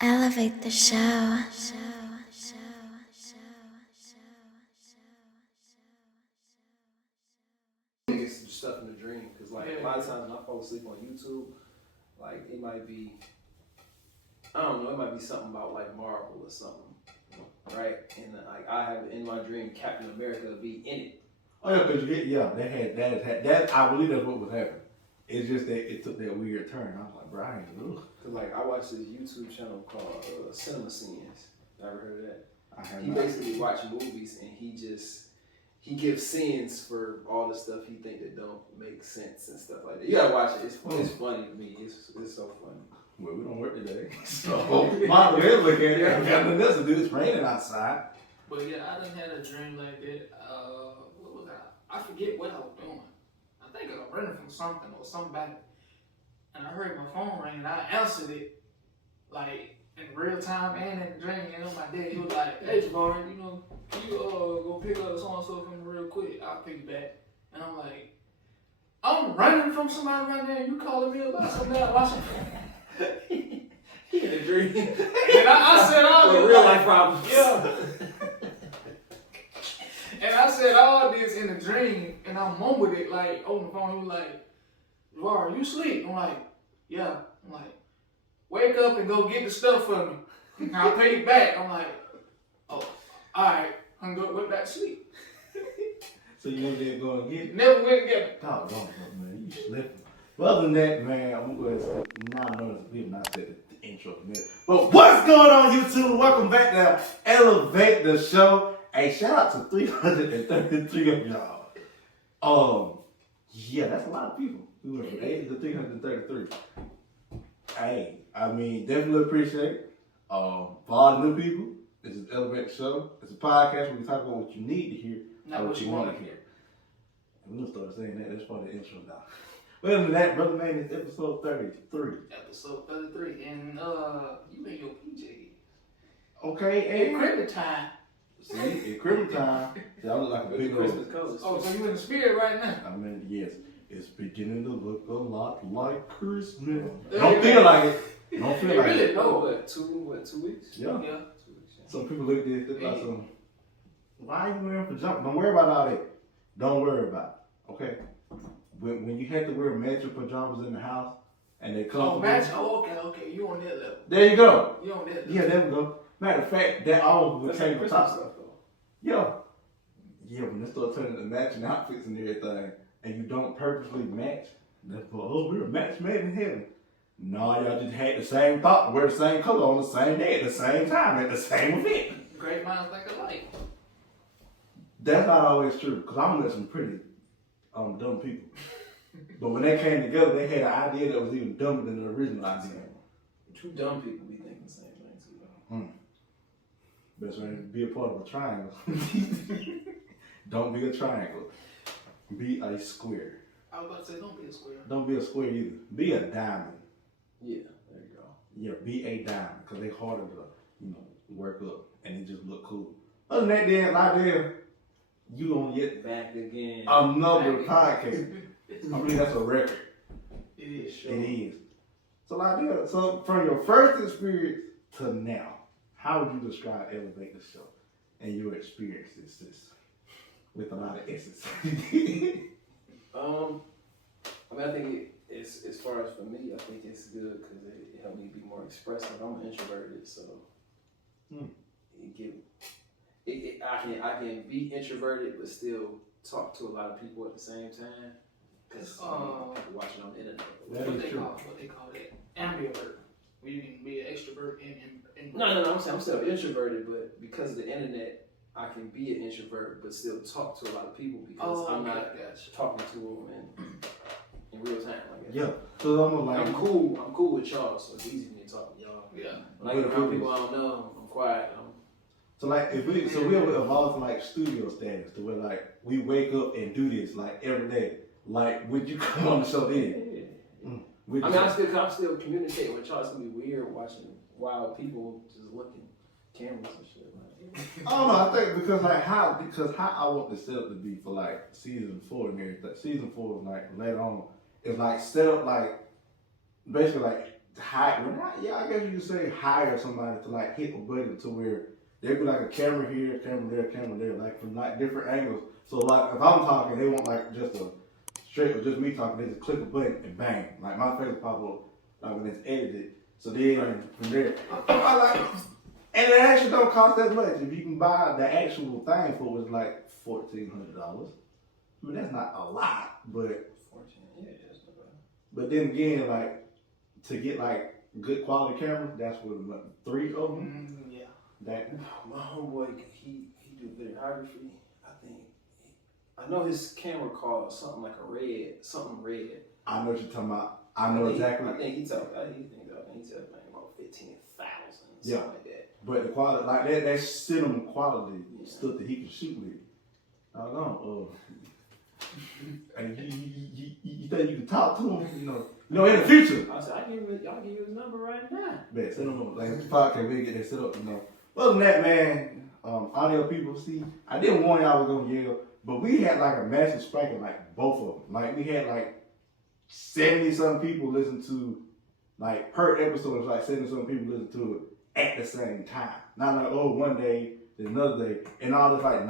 Elevate the show. Niggas stuff in the dream, because like a lot of times when I fall asleep on YouTube, like it might be, I don't know, it might be something about like Marvel or something, right? And like I have in my dream Captain America be in it. Oh yeah, because that. I believe that's what was happening. It's just that it took that weird turn. I was like, Brian, ugh. Cause like I watched this YouTube channel called Cinema Scenes. Ever heard of that? I have He not. basically watch movies and he gives scenes for all the stuff he think that don't make sense and stuff like that. You gotta watch it. It's funny to me. It's so funny. Well, we don't work today, so might as well look at it. I got nothing else to do. It's raining outside. But yeah, I done had a dream like that. What was I forget what I was doing. I think I was running from something or somebody. And I heard my phone ring and I answered it like in real time and in the dream. And my dad, he was like, "Hey Jabari, you know, can you go pick up so and so for me real quick? I'll pick it back." And I'm like, I'm running from somebody right there and you calling me about something that I watching. He in a dream. And I said all this. Real life problems. Yeah. And I said all this in a dream, and I mumbled it like on the phone. He was like, "Jar, you sleep?" I'm like, "Yeah." I'm like, "Wake up and go get the stuff for me. And I'll pay you back." I'm like, "Oh, all right." I'm going went back to sleep. So you never did go and get it? Never went together. Oh, don't, man. You slipping. But other than that, man, I'm going to go ahead and now I know we have not said the intro. But what's going on, YouTube? Welcome back to Elevate the Show. Hey, shout out to 333 of y'all. Yeah, that's a lot of people. We went from 80 to 333. Hey, I mean, definitely appreciate it. For all the new people, this is Elevate the Show. It's a podcast where we talk about what you need to hear, Not what you want to hear. And we're going to start saying that. That's part of the intro now. But other than that, Brother Man, it's episode 33. Episode 33, and you in your PJs. Okay, In Christmas time. See, it's Christmas time. See, I look like a With big the Christmas colors. Oh, so you in the spirit right now? I mean, yes, it's beginning to look a lot like Christmas. Yeah. Don't feel like it. Don't feel It like really it. don't. What, 2 weeks? Yeah. Yeah. 2 weeks, yeah. Some people look at this, they're like, why are you wearing pajamas? Don't worry about all that. Don't worry about it. Okay? When you have to wear matching pajamas in the house and they come. Oh, match. Oh, okay. You on that level. There you go. You on that level. Yeah, there we go. Matter of fact, that all will That's change like the Christmas top. stuff though. Yeah, when they start turning to matching outfits and everything, and you don't purposely match, that's we're a match made in heaven. No, y'all just had the same thought, wear the same color on the same day at the same time at the same event. Great minds think alike. That's not always true, because I'm with some pretty dumb people. But when they came together, they had an idea that was even dumber than the original idea. Two dumb people be thinking the same thing too though. Best way to be a part of a triangle. Don't be a triangle. Be a square. I was about to say, don't be a square. Don't be a square either. Be a diamond. Yeah, there you go. Yeah, be a diamond, because they harder to, work up and it just look cool. Other than that, then, like there, you gonna get Back again. another podcast. I believe that's a record. It is. Sure. It is. So like there, so from your first experience to now, how would you describe Elevate the Show and your experiences with a lot of S's? I think it's as far as for me, I think it's good because it helped me be more expressive. I'm introverted, so I can be introverted but still talk to a lot of people at the same time. Because watching on the internet. That What is they true. call that? Ambivert. Where you can be an extrovert and No, I'm saying I'm still introverted, but because of the internet, I can be an introvert but still talk to a lot of people because I'm not talking to them in real time. I guess. Yeah. So I'm like, I'm cool with y'all, so it's easy for me to talk to y'all. Yeah. When I get around people I don't know, I'm quiet. so like if we will evolve to like studio status to where like we wake up and do this like every day. Like would you come on the show then? I'm still communicating with y'all. It's gonna be weird watching wild people just looking cameras and shit. I don't know. I think because how I want the setup to be for like season 4 and everything. Season 4 is like later on. It's like set up like basically like I guess you could say hire somebody to like hit a button to where there'd be like a camera here, camera there, like from like different angles. So like if I'm talking, they want like just a straight or just me talking, they just click a button and bang, like my face pop up like when it's edited. So then from there, I like, and it actually don't cost that much. If you can buy the actual thing for it, like $1,400. I mean that's not a lot, but 14, yeah, that's not bad. but then again, like to get like good quality cameras, that's what 3 of them. Yeah. That My homeboy, he do videography. I know his camera cost something like something red. I know what you're talking about. I know exactly. I think he told about 15,000, Yeah. something like that. But the quality, like that cinema quality stuff that he can shoot with. I don't know. And you think you can talk to him, in the future. I said, y'all give you his number right now. Man, send him like this podcast, we'll get that set up, Other than that, man, audio people, see, I didn't warn y'all was gonna yell, but we had like a massive spike in like both of them. Like we had like 70-something people listen to, like per episode, it's like 70-something people listen to it at the same time. Not like, one day, then another day, and all this like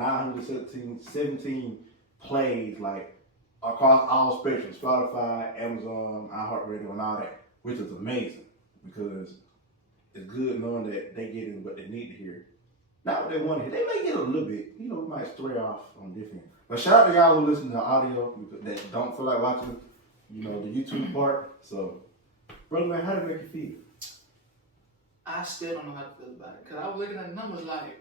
17 plays like across all spectrums, Spotify, Amazon, iHeartRadio, and all that, which is amazing because it's good knowing that they get in what they need to hear. Not what they want to hear. They may get a little bit, we might stray off on different. But shout out to y'all who listen to audio that don't feel like watching, the YouTube part. So, brother man, how did it make you feel? I still don't know how to feel about it. Because I was looking at the numbers like,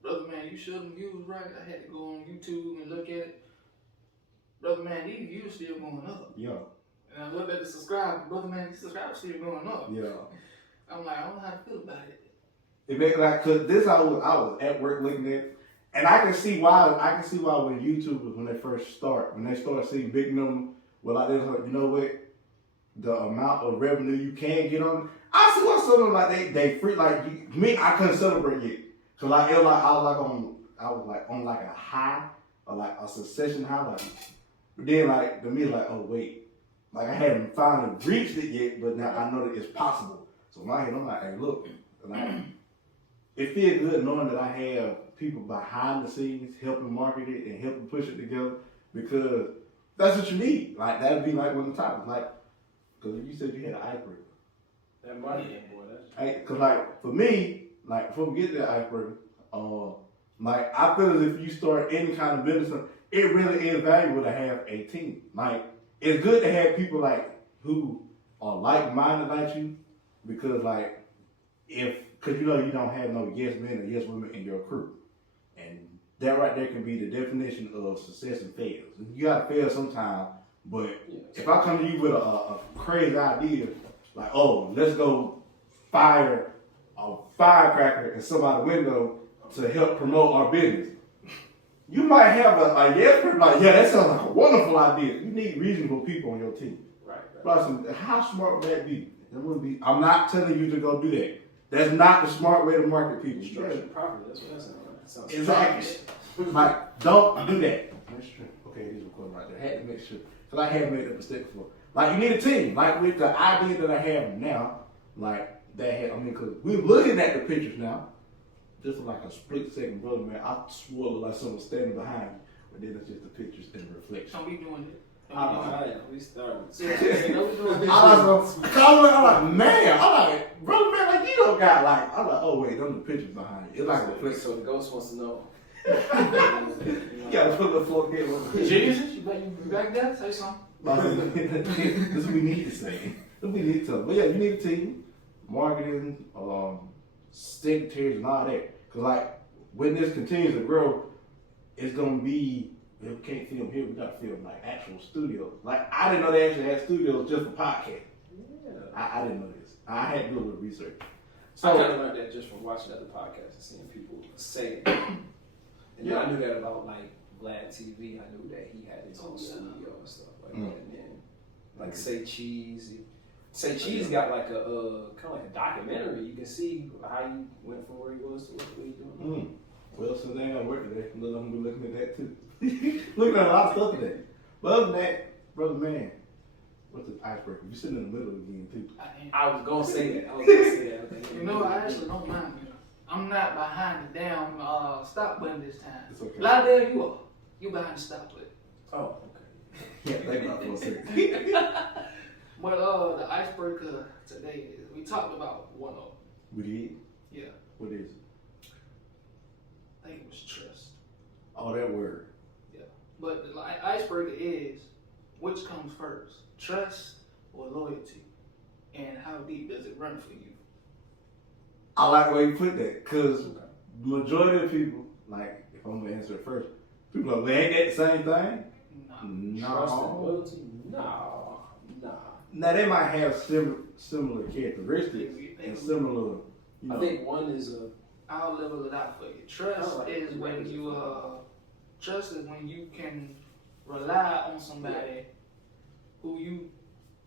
brother man, you shouldn't views right. I had to go on YouTube and look at it. Brother man, these views still going up. Yeah. And I looked at the subscribers. Brother man, these subscribers still going up. Yeah. I'm like, I don't know how to feel about it. It made like, cause this I was at work looking at it, and I can see why when YouTubers, when they start seeing big numbers, like this, like, you know what, the amount of revenue you can get on, I see why some of them like they free, like me, I couldn't celebrate yet, cause like it like I was on like a high, or like a succession high, like, but then like to me like, oh wait, like I hadn't finally reached it yet, but now I know that it's possible. So in my head I'm like, hey look, like, it feels good knowing that I have people behind the scenes helping market it and helping push it together, because that's what you need. Like that'd be like one of the topics, like, because you said you had an icebreaker. That money, boy, that's. Because like for me, like before we get to the icebreaker, like I feel as if you start any kind of business, it really is valuable to have a team. Like it's good to have people like who are like-minded like you, because like because you don't have no yes men or yes women in your crew. And that right there can be the definition of success and fails. You gotta fail sometime, but if I come to you with a crazy idea, like, oh, let's go fire a firecracker in somebody's window to help promote our business, you might have a yes person like, yeah, that sounds like a wonderful idea. You need reasonable people on your team. Right. Plus, how smart would that be? I'm not telling you to go do that. That's not the smart way to market people. Structured properly, that's what that sounds. Exactly. Like, don't do that. That's true. Okay, it is recording right there. I had to make sure. Because I had made a mistake before. Like, you need a team. Like, with the idea that I have now, like, because we're looking at the pictures now. Just like a split second, brother, man. I swore like someone standing behind me. But then it's just the pictures and the reflection. Don't be doing it. We started. I'm like, man, I'm like, brother, man, like, you don't got like, I'm like, oh, wait, those are the pictures behind you. It's like a reflection. So the ghost wants to know. You gotta put the floor here. Jesus, you back there? Say something. This is what we need to say. This we need to. But yeah, you need a team, marketing, secretaries, and all that. Cause like when this continues to grow, it's gonna be. We can't film here. We gotta film like actual studios. Like I didn't know they actually had studios just for podcasts. Yeah. I didn't know this. I had to do a little research. So I kind of learned that just from watching other podcasts and seeing people say it. And then I knew that about like Vlad TV. I knew that he had his own studio and stuff like that. And then like Say Cheese. Say Cheese got like a kind of like a documentary. You can see how he went from where he was to what he's doing. Well, since they ain't gonna work today, I'm gonna be looking at that too. Looking at a lot of stuff today. But other than that, brother man, What's the icebreaker? You sitting in the middle again too. I was gonna say that. I was gonna say that. You know, I actually don't mind. You know, I'm not behind the damn stop button this time. It's okay. Lydell, you are. You behind the stop button. Oh, okay. Can't think about it for a second. But the icebreaker today is we talked about one of them. We did? Yeah, What is it? I think it was trust. Oh, that word. But the icebreaker is which comes first, trust or loyalty, and how deep does it run for you? I like the way you put that, because majority of people, like, if I'm gonna answer it first, people are like, well, ain't that the same thing? Trust and No. loyalty? Nah. Now they might have similar characteristics and similar, you know. I think one is a. I'll level it out for you. Trust Alright. is when you trust is when you can rely on somebody who you,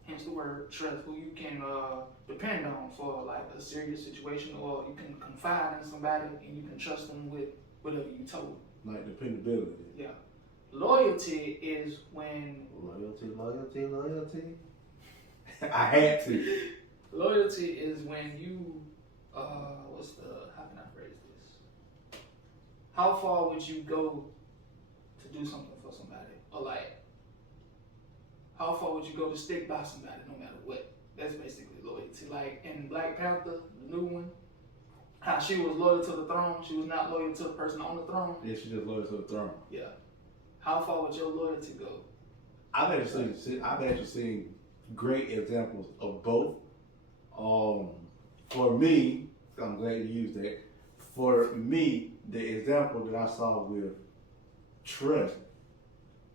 hence the word trust, who you can depend on for like a serious situation, or you can confide in somebody and you can trust them with whatever you told them. Like dependability. Yeah. Loyalty is when Loyalty. I had to. loyalty is when you how can I phrase this? How far would you go to do something for somebody? Or like how far would you go to stick by somebody no matter what? That's basically loyalty. Like in Black Panther, the new one, how she was loyal to the throne, she was not loyal to the person on the throne. Yeah, she just loyal to the throne. Yeah. How far would your loyalty go? I've actually seen great examples of both. For me, I'm glad you used that. For me, the example that I saw with trust,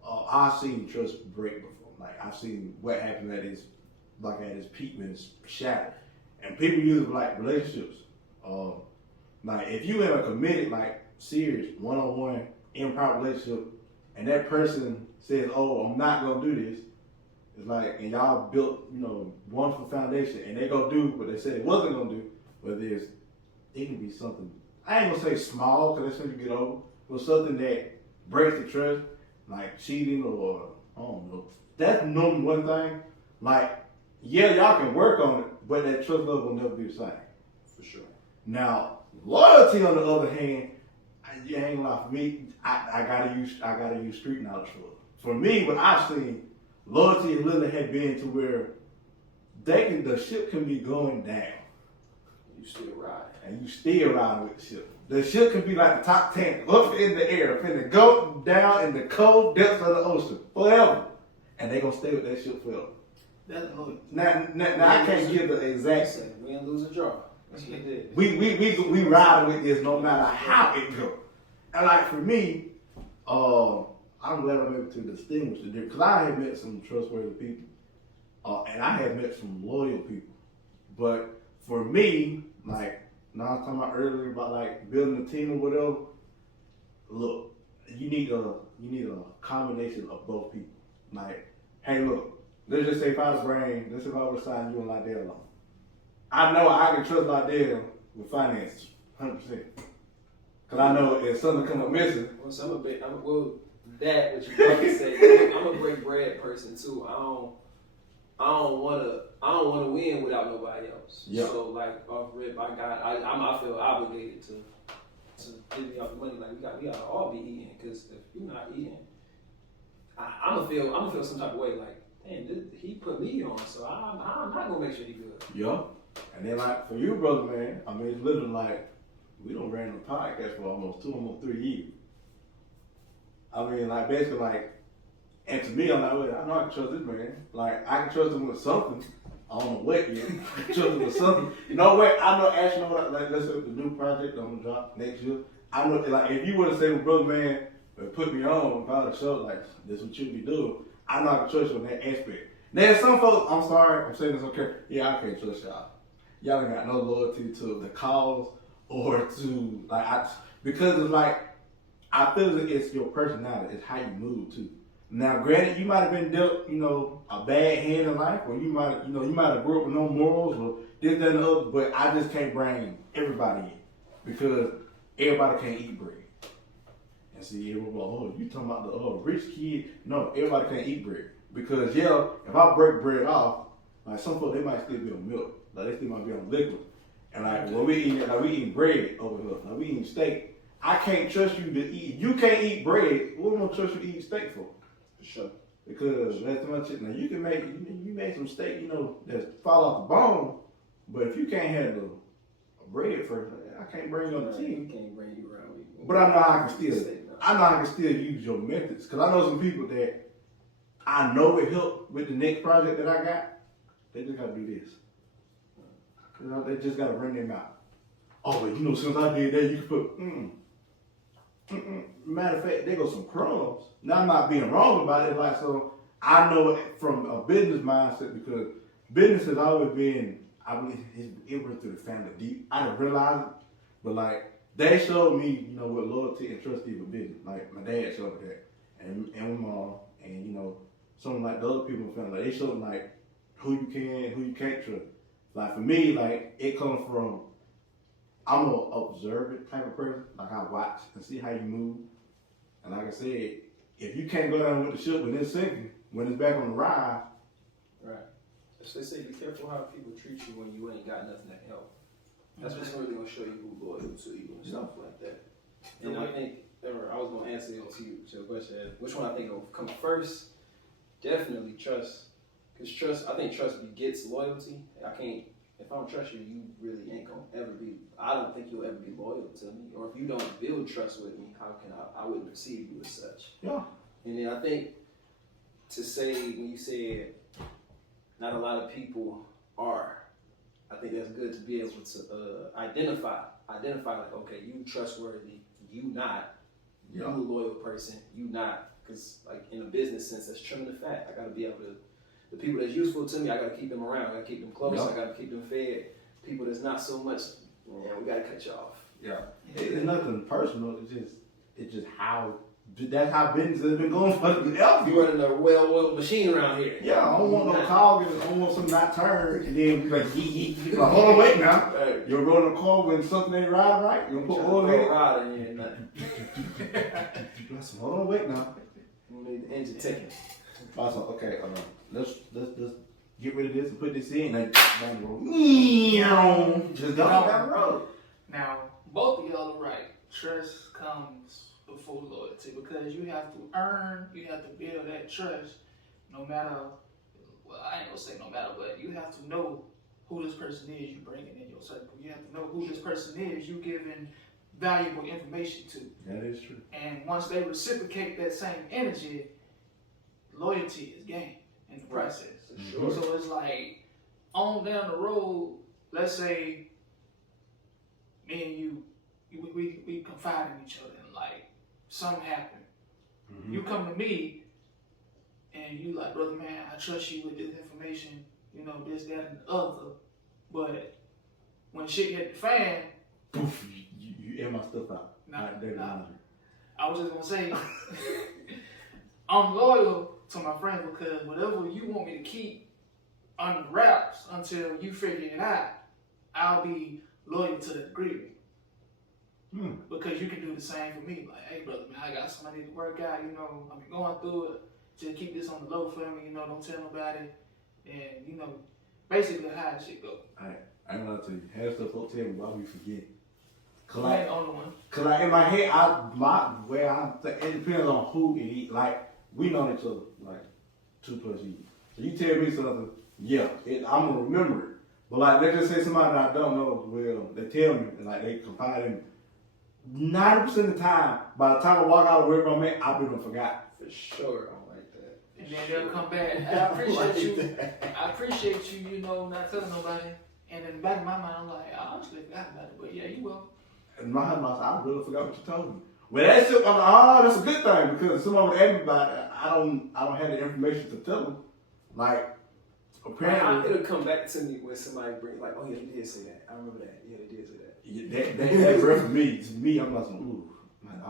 I've seen trust break before. Like I've seen what happened at his peak when it's shattered. And people use it like relationships. Like if you in a committed, like serious, one-on-one, improper relationship, and that person says, "Oh, I'm not gonna do this," it's like, and y'all built, wonderful foundation, and they go do what they said they wasn't gonna do. But it can be something. I ain't gonna say small because that's when you get over, but something that breaks the trust, like cheating or I don't know. That's number one thing. Like, yeah, y'all can work on it, but that trust level will never be the same. For sure. Now, loyalty on the other hand, you ain't gonna lie, for me, I gotta use street knowledge for it. For me, what I've seen, loyalty literally had been to where the ship can be going down. You still ride. And you still riding with the ship. The ship can be like the top 10 up in the air, finna go down in the cold depths of the ocean forever. And they gonna stay with that ship forever. That's loyalty. Now I can't give the exact. We didn't lose a draw. That's what they did. We riding with this no matter how it go. And like for me, I'm glad I'm able to distinguish the difference. Because I have met some trustworthy people. And I have met some loyal people. But for me, like, now I was talking about earlier about like building a team or whatever. Look, you need a combination of both people. Like, hey, look, let's just say if I was brain, let's say if I was signing you and Lydell alone. I know I can trust Lydell with finances, 100%. Cause I know if something come up missing. Well, so what you brother say, I'm a break bread person too. I don't wanna win without nobody else. Yeah. So like off rip, I feel obligated to give me off the money. Like we gotta all be eating. Cause if you're not eating, I'm gonna feel some type of way. Like, damn, he put me on, so I'm not gonna make sure he good. Yeah. And then like for you, brother, man, I mean it's literally like we don't ran the podcast for almost 3 years. I mean, like basically like, and to me, I'm like, wait, I know I can trust this man. Like I can trust him with something. I don't know what yet. I can trust him with something. No way. I know. Actually, know what? Like, let's say the new project I'm gonna drop next year. I know. Like if you would have said, well, brother, man, put me on about the show, like this what you be doing. I know I can trust you on that aspect. Now, some folks, I'm sorry, I'm saying this okay. Yeah, I can't trust y'all. Y'all ain't got no loyalty to the cause or to because it's like I feel like it's your personality, it's how you move too. Now, granted, you might have been dealt, a bad hand in life, or you might have grew up with no morals, or this, that, and the other. But I just can't bring everybody in because everybody can't eat bread. And see, everybody, oh, you talking about the rich kid? No, everybody can't eat bread. Because yeah, if I break bread off, like some folks they might still be on milk, like they still might be on liquid. And like when we eat bread over here, like we eating steak. I can't trust you to eat. You can't eat bread. What am I gonna trust you to eat steak for? For sure. Because that's too much. Now you can make some steak, you know, that fall off the bone. But if you can't handle bread first, I can't bring you on the team. Can't bring you around. But I know I can still use your methods. Because I know some people that I know it help with the next project that I got. They just got to do this. You know, they just got to bring them out. Oh, but you know, since I did that, you can put, Matter of fact, there go some crumbs. Now, I'm not being wrong about it. Like, so I know it from a business mindset because business has always been, I believe it went through the family deep. I didn't realize it, but like, they showed me, you know, what loyalty and trust is for business. Like, my dad showed me that. And my mom, and, you know, some like the other people in the family, like, they showed me, like, who you can, who you can't trust. Like, for me, like, it comes from, I'm an observant type of person. Like, I watch and see how you move. And like I said, if you can't go down with the ship when it's sinking, when it's back on the rise. Right. So they say be careful how people treat you when you ain't got nothing to help. That's what's really gonna show you who loyal to you and stuff like that. And I think, I was gonna answer it to your question, which one I think will come first? Definitely trust. Because I think trust begets loyalty. If I don't trust you, you really ain't gonna ever be, I don't think you'll ever be loyal to me. Or if you don't build trust with me, how can I wouldn't perceive you as such. Yeah. And then I think to say, when you said not a lot of people are, I think that's good to be able to identify like, okay, you trustworthy, you not, you a loyal person, you not. Because like in a business sense, that's trimming the fat. I gotta be able to, the people that's useful to me, I gotta keep them around, I gotta keep them close, I gotta keep them fed. People that's not so much, we gotta cut you off. Yeah. It's nothing personal, it's just how, that's how business has been going for the elf. You running a well-oiled machine around here. Yeah, I don't want no cog, I don't want some not turn, and then be like, like, hold on, wait now. You're rolling a car when something ain't right, you're gonna put oil in it. Rod in here, nothing. Hold on, wait now. We need the engine ticking. Awesome. Okay, let's get rid of this and put this in. Like, down the road. Just go down the road. Now, both of y'all are right. Trust comes before loyalty because you have to build that trust no matter, well, I ain't gonna say no matter, but you have to know who this person is you bringing in your circle. You have to know who this person is you giving valuable information to. That is true. And once they reciprocate that same energy, loyalty is gained in the process. Sure. So it's like, on down the road, let's say me and you we confide in each other and like something happened. Mm-hmm. You come to me and you like, brother man, I trust you with this information, you know, this, that, and the other. But when shit hit the fan, poof, you air my stuff out. Nah. I was just gonna say, I'm loyal to my friends because whatever you want me to keep under wraps until you figure it out, I'll be loyal to the agreement. Because you can do the same for me. Like, hey brother, man, I got somebody to work out, you know, I've been going through it. Just keep this on the low for me, you know, don't tell nobody. And, you know, basically how this shit go. I ain't gonna tell you. Have stuff don't tell me why we forget. Cause I ain't the only one. Cause like in my head, it depends on who it is. Like, we know each other like 2+ years. So you tell me something, yeah, I'm gonna remember it. But like, let's just say somebody that I don't know, well, they tell me, and like they confide in me. 90% of the time, by the time I walk out of wherever I'm at, I've been forgotten. For sure, I don't like that. And then they'll come back. I appreciate you, you know, not telling nobody. And in the back of my mind, I'm like, I honestly forgot about it, but yeah, you will. In my head, I really forgot what you told me. Well, that's it. I'm like, that's a good thing because if someone would ask me about it, I don't have the information to tell them. Like, apparently, it'll come back to me when somebody brings like, oh yeah, they did say that. I remember that. Yeah, they did say that. That's real for me. To me, I'm like, ooh, man,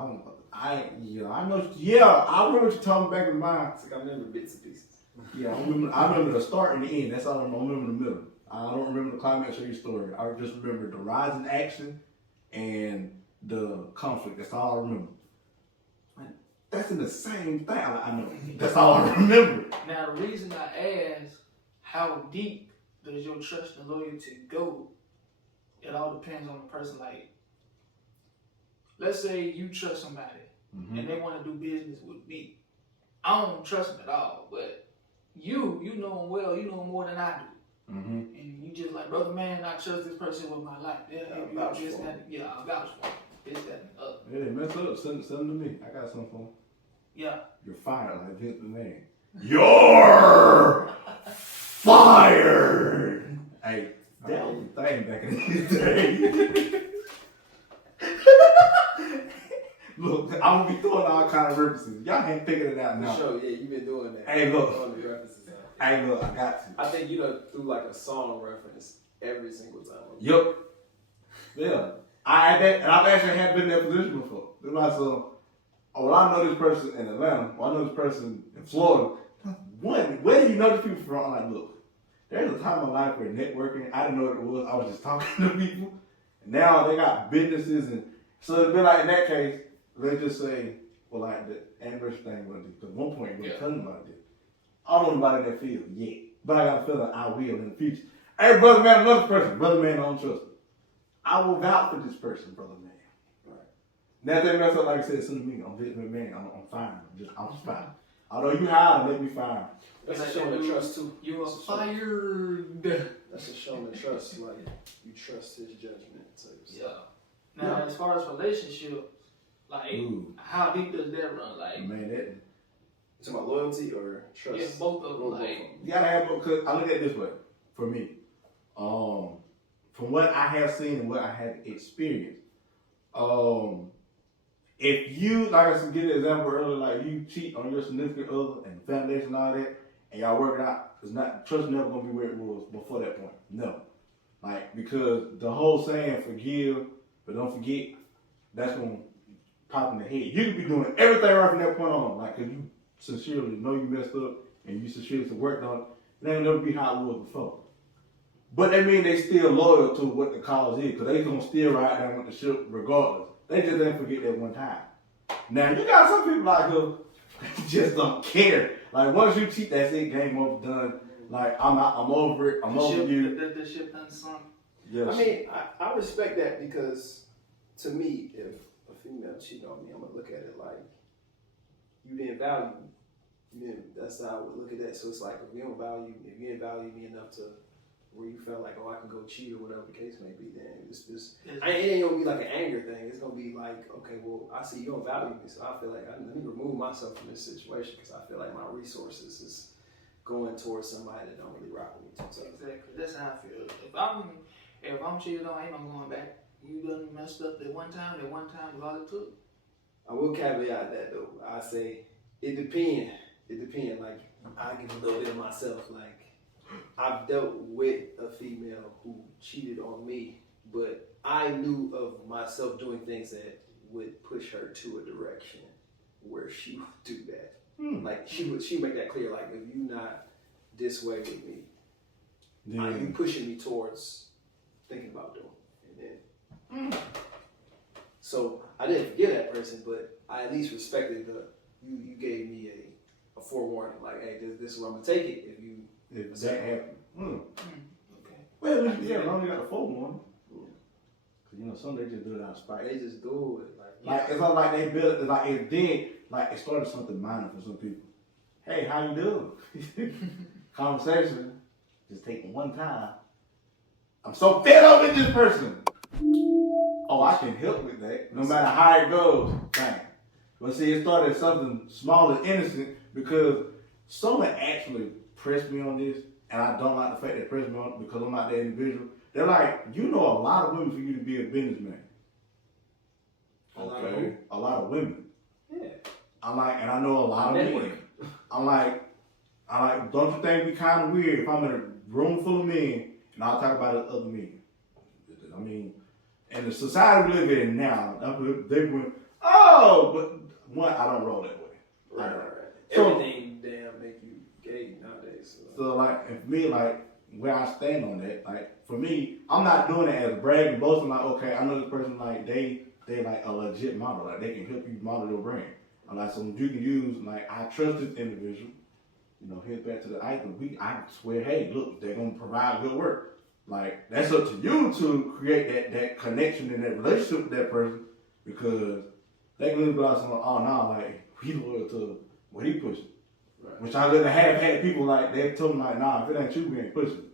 I know. Yeah, I remember what you told me back in mind. It's like I remember bits and pieces. Yeah, I remember the start and the end. That's all I remember the middle. I don't remember the climax of your story. I just remember the rise in action and the conflict. That's all I remember. Man, in the same thing. I know. That's all I remember. Now, the reason I ask how deep does your trust and loyalty go, it all depends on the person. Like, let's say you trust somebody and they want to do business with me. I don't trust them at all, but you know them well, you know them more than I do. And you just like, brother, man, I trust this person with my life. They'll help you out, this, that, yeah, I'll vouch for them. This, that, and the other. Yeah, mess up. Send them to me. I got something for them. Yeah. You're fired, like Vince McMahon. You're fired. Hey, that was the thing back in the day. Look, I'm gonna be throwing all kind of references. Y'all ain't figuring it out For now. sure, yeah, you've been doing that. Hey, look. Throwing the references out. Hey, look, I got to. I think you done threw like a song reference every single time. Yep. Yeah. I've actually had been in that position before. They're like, so, well, I know this person in Atlanta, or I know this person in Florida. One, where do you know these people from? I'm like, look, there's a time in my life where networking, I didn't know what it was. I was just talking to people. And now they got businesses, and so it'd be like in that case, they just say, well, like the anniversary thing we're gonna do. Because at one point we're telling about this. I don't know anybody in that field yet, but I got a feeling I will in the future. Hey, brother man, another person. Brother man, I don't trust him. I will vouch for this person, brother man. Right. Now if they mess up, like I said, send to me. I'm Vince McMahon. I'm fine. I'm fine. Although you hired, let me fine. That's a showing of trust too. You are fired. That's a showing of trust. Like you trust his judgment. Yeah. Now, as far as relationships, like how deep does that run? Like, man, that. It's about loyalty or trust. Yeah, both of them. Like, you gotta have both. Cause I look at it this way. For me, from what I have seen and what I have experienced, if you, like I said, give an example earlier, like you cheat on your significant other and foundation and all that, and y'all work it out, it's not, trust never gonna be where it was before that point. No. Like, because the whole saying, forgive, but don't forget, that's gonna pop in the head. You could be doing everything right from that point on, like, cause you sincerely know you messed up and you sincerely worked on it, it ain't never be how it was before. But that mean they still loyal to what the cause is, because they gonna still ride down with the ship regardless. They just didn't forget that one time. Now you got some people out here just don't care. Like once you cheat, that's it, game over, done. Like I'm over it, I'm over you. The ship done sunk. Yes. I mean, I respect that because to me, if a female cheat on me, I'm gonna look at it like you didn't value me. That's how I would look at that. So it's like if you didn't value me enough to where you felt like, oh, I can go cheat or whatever the case may be, then it ain't gonna be like an anger thing. It's gonna be like, okay, well, I see you don't value me, so I feel like let me remove myself from this situation because I feel like my resources is going towards somebody that don't really rock with me too tough. Exactly. That's how I feel. If I'm cheated on, ain't no going back. You done messed up that one time is all it took. I will caveat that though. I say it depends. Like I give a little bit of myself. Like I've dealt with a female who cheated on me, but I knew of myself doing things that would push her to a direction where she would do that. Like she would make that clear. Like if you not this way with me, you pushing me towards thinking about doing. And then so I didn't forgive that person, but I at least respected you gave me a forewarning. Like, hey, this is where I'm gonna take it if that happened. Okay. Well, yeah, I only got a forewarning. Cause some they just do it out of spite. They just do it. Like it's not like they built it. Like it did. Like it started something minor for some people. Hey, how you doing? Conversation. Just taking one time. I'm so fed up with this person. Oh, I can help with that. No matter how it goes. Bang. But see, it started something small and innocent because someone actually pressed me on this, and I don't like the fact they pressed me on it because I'm not that individual. They're like, you know a lot of women for you to be a businessman. Okay. A lot of women. Yeah. I'm like, and I know a lot of men. I'm like, don't you think it'd be kind of weird if I'm in a room full of men and I'll talk about other men? I mean, and the society we live in now, they went, oh, but one, I don't roll that way. Right. So, everything damn make you gay nowadays. So like, and for me, like, where I stand on that, like, for me, I'm not doing it as a brag and boasting, like, okay, I know this person, like, they like a legit model, like, they can help you model your brand. Like, so you can use, like, I trust this individual. You know, head back to the item. I swear, hey, look, they're gonna provide good work. Like, that's up to you to create that connection and that relationship with that person, because they can look out something, oh no, like, he loyal to what he pushing. Right. Which I literally have had people like, they told me like, nah, if it ain't you, we ain't pushing.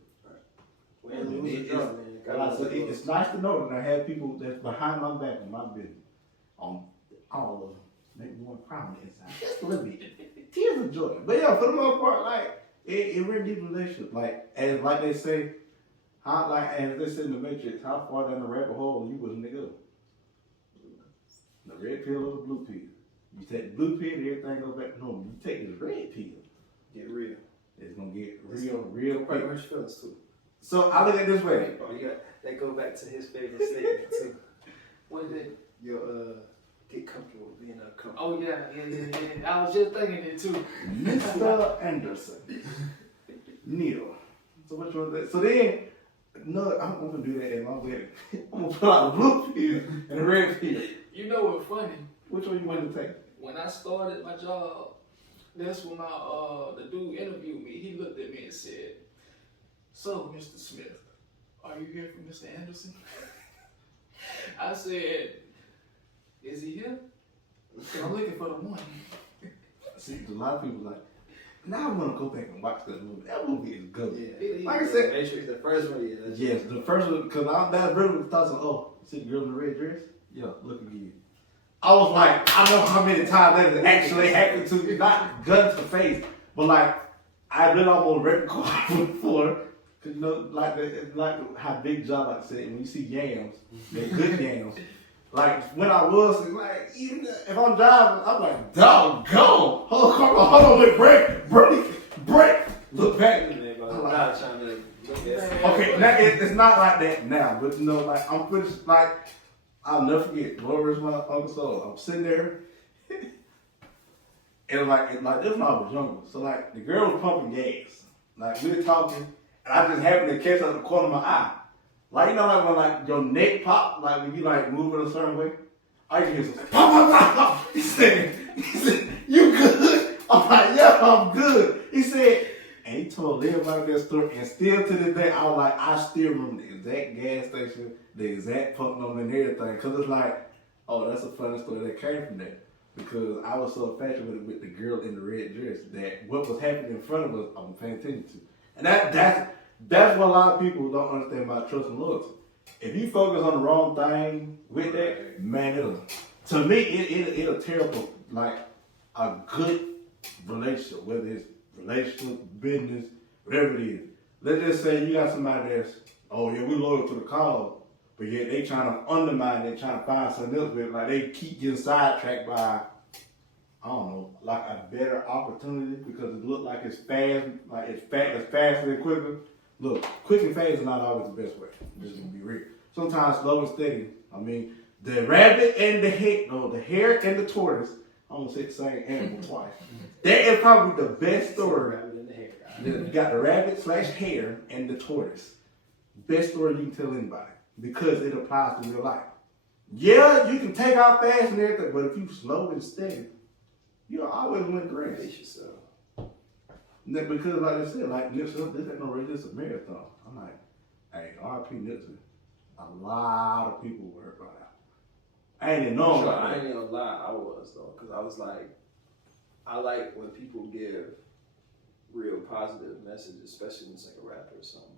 Well, It's nice to know that I have people that's behind my back on my business. On all of them. Make me more proud on the inside. Just a little bit. Tears of joy. But yeah, for the most part, like, it really deep relationship. Like they say, how, like, as they said in the Matrix, how far down the rabbit hole you willing to go? The red pill or the blue pill? You take the blue pill, everything goes back to normal. You take this red pill, get real. it's gonna get real Quite quick. much feelings too. So I look at it this way. Oh, you got that go back to his favorite statement too. What is it? Your get comfortable with being uncomfortable. Oh yeah. I was just thinking it too. Mr. Anderson. Neil. So which one is that? So then, no, I'm gonna do that in my wedding. I'm gonna pull out the blue pill and the red pill. You know what's funny? Which one you want to take? When I started my job, that's when the dude interviewed me. He looked at me and said, "So, Mr. Smith, are you here for Mr. Anderson?" I said, "Is he here? 'Cause I'm looking for the one." See, a lot of people like, now I want to go back and watch that movie. That movie is good. Yeah. Like I said, Matrix, the first one, yeah. That's yes, the first one, because that really thoughts of, oh, you see the girl in the red dress? Yeah, look again. I was like, I know how many times that has actually happened to me, not gun to the face, but like, I've been on record before, because you know, like how Big John like said, when you see yams, they're good yams. Like, when I was, like, even if I'm driving, I'm like, doggone, hold on, wait, break, look back. Okay, now it's not like that now, but you know, like, I'm pretty, like, I'll never forget, Lord rest my Uncle Soul. I'm sitting there, and like this when I was younger. So like the girl was pumping gas. Like we were talking, and I just happened to catch her at the corner of my eye. Like you know, like when like your neck pop, like when you like move in a certain way. I can hear something pop. He said, "You good?" I'm like, "Yeah, I'm good." He said, and he told everybody that story, and still to this day, I still remember the exact gas station, the exact pump number and everything. Cause it's like, oh, that's a funny story that came from that. Because I was so infatuated with the girl in the red dress that what was happening in front of us, I was paying attention to. And that's what a lot of people don't understand about trust and loyalty. If you focus on the wrong thing with that, man, it'll tear up like a good relationship, whether it's relationship, business, whatever it is. Let's just say you got somebody that's, oh yeah, we loyal to the cause, but yet they trying to undermine it, trying to find something else with it. Like they keep getting sidetracked by, I don't know, like a better opportunity because it look like it's fast, like it's faster and quicker. Look, quick and fast is not always the best way. Just to be real. Sometimes slow and steady. I mean, the rabbit and the hare and the tortoise. I almost said the same animal twice. That is probably the best story. You got the rabbit / hare and the tortoise. Best story you can tell anybody because it applies to real life. Yeah, you can take out fast and everything, but if you slow and steady, you'll always win the race. Because like I said, like Nipsey, this ain't no race, this is a marathon. I'm like, hey, R.P. Nipsey, a lot of people were hurt by that. I ain't even know. I ain't gonna lie, I was though, because I was like, I like when people give real positive messages, especially when it's like a rapper or something.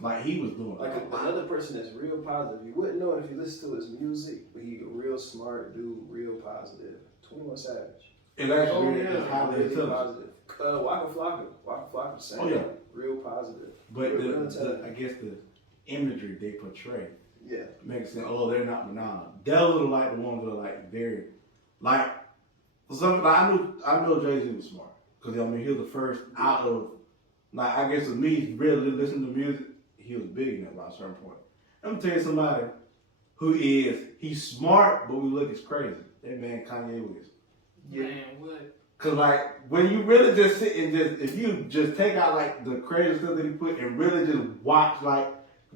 Like he was doing. Like another person that's real positive. You wouldn't know it if you listen to his music, but he a real smart dude, real positive. 21 Savage. It actually is highly really intelligent. positive. Waka Flocka, same. Oh yeah, real positive. But I guess the imagery they portray, yeah, makes sense. Oh, they're not banana. They're a little like the ones that are like very, like some. Like, I know Jay-Z was smart because I mean he was the first out of, like I guess with me really listening to music, he was big in that by a certain point. Let me tell you somebody who he's smart, but we look as crazy. That man Kanye West. Yeah. Man, what? Cause like when you really just sit and if you just take out like the crazy stuff that he put and really just watch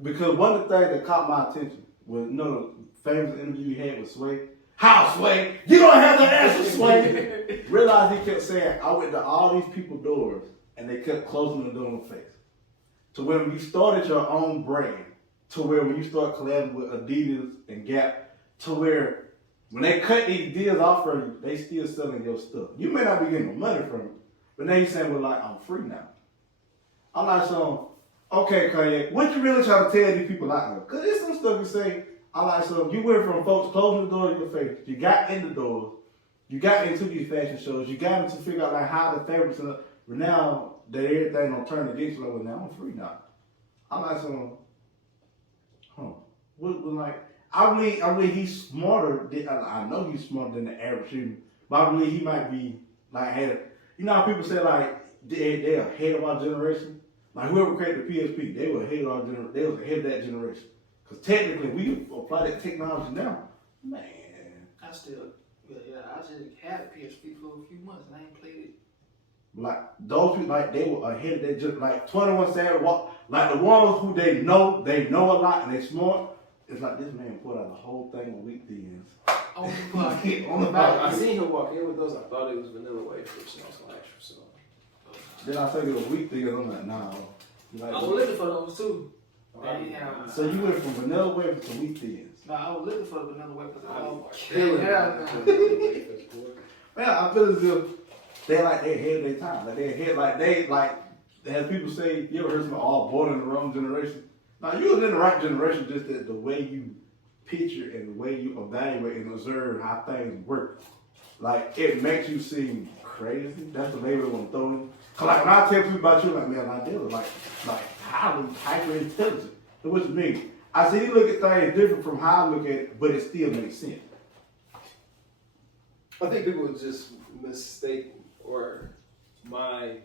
because one of the things that caught my attention was the famous interview he had with Sway. How, Sway? You don't have the answer, Sway. Realize he kept saying, I went to all these people's doors, and they kept closing the door in the face. To when you started your own brand, to where when you start collabing with Adidas and Gap, to where when they cut these deals off from you, they still selling your stuff. You may not be getting no money from it, but now you saying, well, like, I'm free now. I'm like, so, okay, Kanye, what you really trying to tell these people out there? Because there's some stuff you say, I like, so you went from folks closing the door in your face, you got in the doors, you got into these fashion shows, you got into figure out like how the fabrics and but now that everything don't turn against you, like, well, now I'm free now. I'm like, so, what like, I believe he's smarter than, I know he's smarter than the average human, but I believe he might be, like, you know how people say, like, they're ahead of our generation? Like, whoever created the PSP, they were ahead of our generation, they was ahead of that generation. Because technically, we apply that technology now. Man. I just had a PSP for a few months and I ain't played it. Like, those people, like, they were ahead of that generation. Like, 21 Savage, like, the ones who they know a lot and they smart. It's like, this man put out a whole thing of wheat thins. On the pocket. On the pocket. I seen him walk in with those. I thought it was vanilla wafers, and I was like, so. Then I think it was wheat thins. I'm like, nah. Like, I was looking for those too. so you went from vanilla wafers to wheat thins. No, I was looking for the vanilla wafers. Killing Man, I feel as if they're ahead of their time. Like, they're ahead, as people say, you ever heard something all born in the wrong generation? Now, you was in the right generation, just that the way you picture and the way you evaluate and observe how things work, like, it makes you seem crazy. That's the label I want to throw in. Cause like when I tell people about you, like, man, I deal with like highly hyper intelligent. So what you mean? I see you look at things different from how I look at it, but it still makes sense. I think people would just mistake or my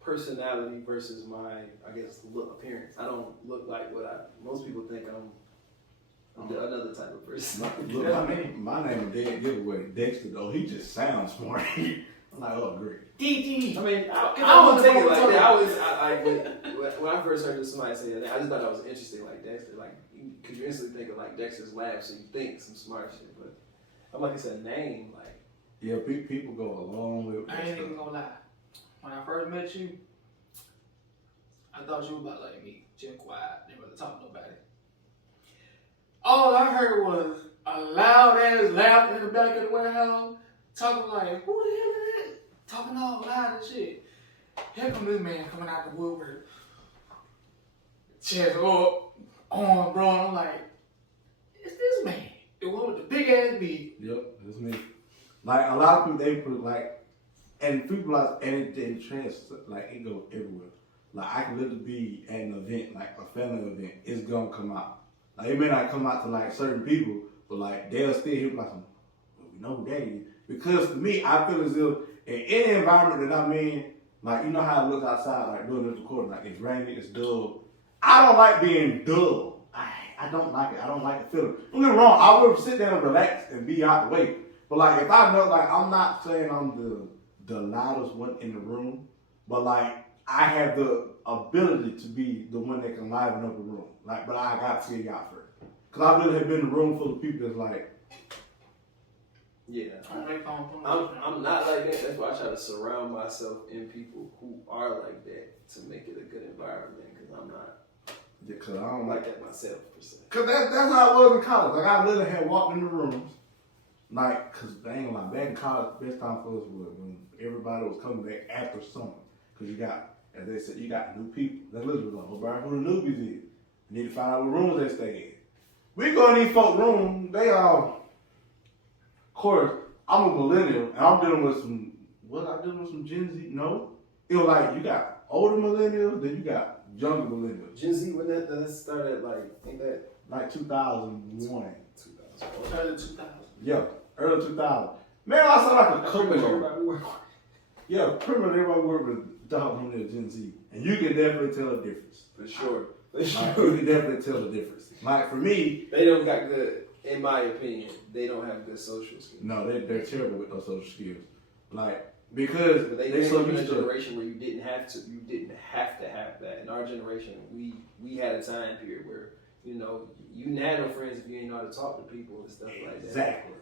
personality versus my, I guess, look appearance. I don't look like what most people think I'm another type of person. Look, my name is dead giveaway. Dexter, though, he just sounds smart. I'm like, oh, great. DD. I mean, I wouldn't take it like that. When I first heard somebody say that, I just thought that was interesting, like Dexter, like, because you instantly think of like Dexter's Lab, so you think some smart shit. But I'm like, it's a name, like. Yeah, people go a long way with that I ain't stuff. even gonna lie. When I first met you, I thought you were about like me, Jim quiet, didn't really talk to nobody. All I heard was a loud ass laugh in the back of the warehouse, talking like, who the hell is that? Talking all loud and shit. Here come this man coming out the woodwork. Chest up, arm, bro. I'm like, it's this man. The one with the big ass beard. Yep, that's me. Like, a lot of people, they put, like, and people, like, and it trans, like, it goes everywhere. Like, I can literally be at an event, like a family event, it's gonna come out. Like, it may not come out to, like, certain people, but, like, they'll still hear, like, well, we know who that is. Because to me, I feel as if in any environment that I'm in, like, you know how it looks outside, like, doing this recording, like, it's raining, it's dull. I don't like being dull. I don't like it. I don't like the feeling. Don't get me wrong, I would sit down and relax and be out the way. But, like, if I know, like, I'm not saying I'm the loudest one in the room, but, like, I have the ability to be the one that can liven up a room. Like, but I got to figure you out first. Because I really have been in a room full of people that's like, yeah. I'm not like that. That's why I try to surround myself in people who are like that to make it a good environment. Because I'm not. Because I don't like that myself, per se. Because that's how it was in college. Like, I literally had walked in the rooms. Like, because I ain't gonna lie, back in college, the best time for us was when everybody was coming back after summer. Because you got, as they said, you got new people. That's literally like, oh, Brian, who the newbies is. You need to find out what rooms they stay in. We go in these folk rooms, they all, of course, I'm a millennial, and I'm dealing with some Gen Z? No. It was like, you got older millennials, then you got younger millennials. Gen Z, when that started, like, ain't that? Like 2001. 2000. Early 2000. Yeah, early 2000. Man, I saw like a couple of everybody work. Yeah, pretty much everybody work with dog on their Gen Z. And you can definitely tell the difference. For sure. For Like, sure. you can definitely tell the difference. Like, for me, They don't got good, in my opinion, they don't have good social skills. no, they're terrible with those social skills. Like, because But they they came so from a used to. generation where you didn't have to have that. In our generation, we had a time period where, you know, you didn't have no friends if you didn't know how to talk to people and stuff like that. Exactly.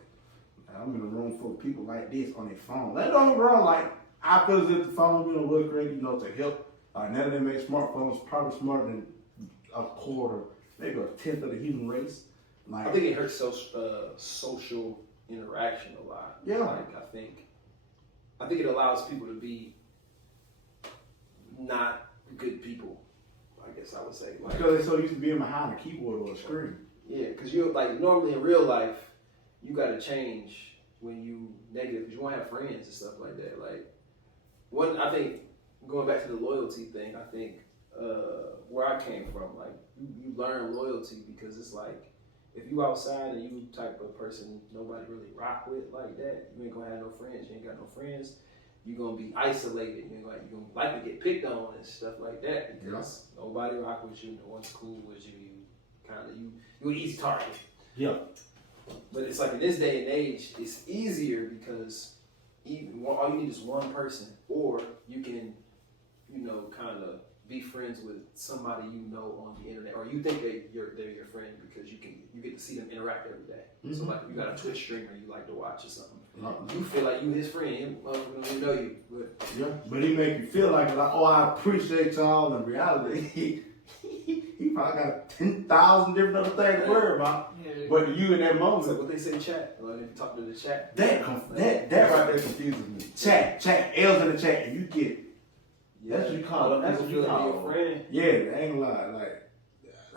I'm in a room full of people like this on their phone. That don't wrong. Like I feel as if the phone, was created, to help. Now that they make smartphones probably smarter than a quarter, maybe a tenth of the human race. Like I think it hurts social interaction a lot. Yeah. Like I think it allows people to be not good people. I guess I would say. Like, because they're so used to being behind a keyboard or a screen. yeah, because you like normally in real life, you got to change when you negative because you won't have friends and stuff like that. Like I think going back to the loyalty thing, I think where I came from, like you learn loyalty because it's like if you outside and you type of person nobody really rock with like that, you ain't gonna have no friends. You ain't got no friends. You're gonna be isolated. You're gonna likely get picked on and stuff like that because nobody rock with you. No one's cool with you. You're an easy target. Yeah. But it's like in this day and age, it's easier because all you need is one person, or you can, kind of be friends with somebody on the internet, or you think they're your friend because you get to see them interact every day. Mm-hmm. So like you got a Twitch streamer you like to watch or something. You feel like you his friend, him don't even know you. But he make you feel like I appreciate y'all. In reality, he probably got 10,000 different other things to worry about. Yeah. But you in that moment, So what they say in chat, like if you talk to the chat, that right there confuses me. Chat, L's in the chat, and you get it. That's what you call it. That's what you call your friend. Yeah, I ain't gonna lie. Like,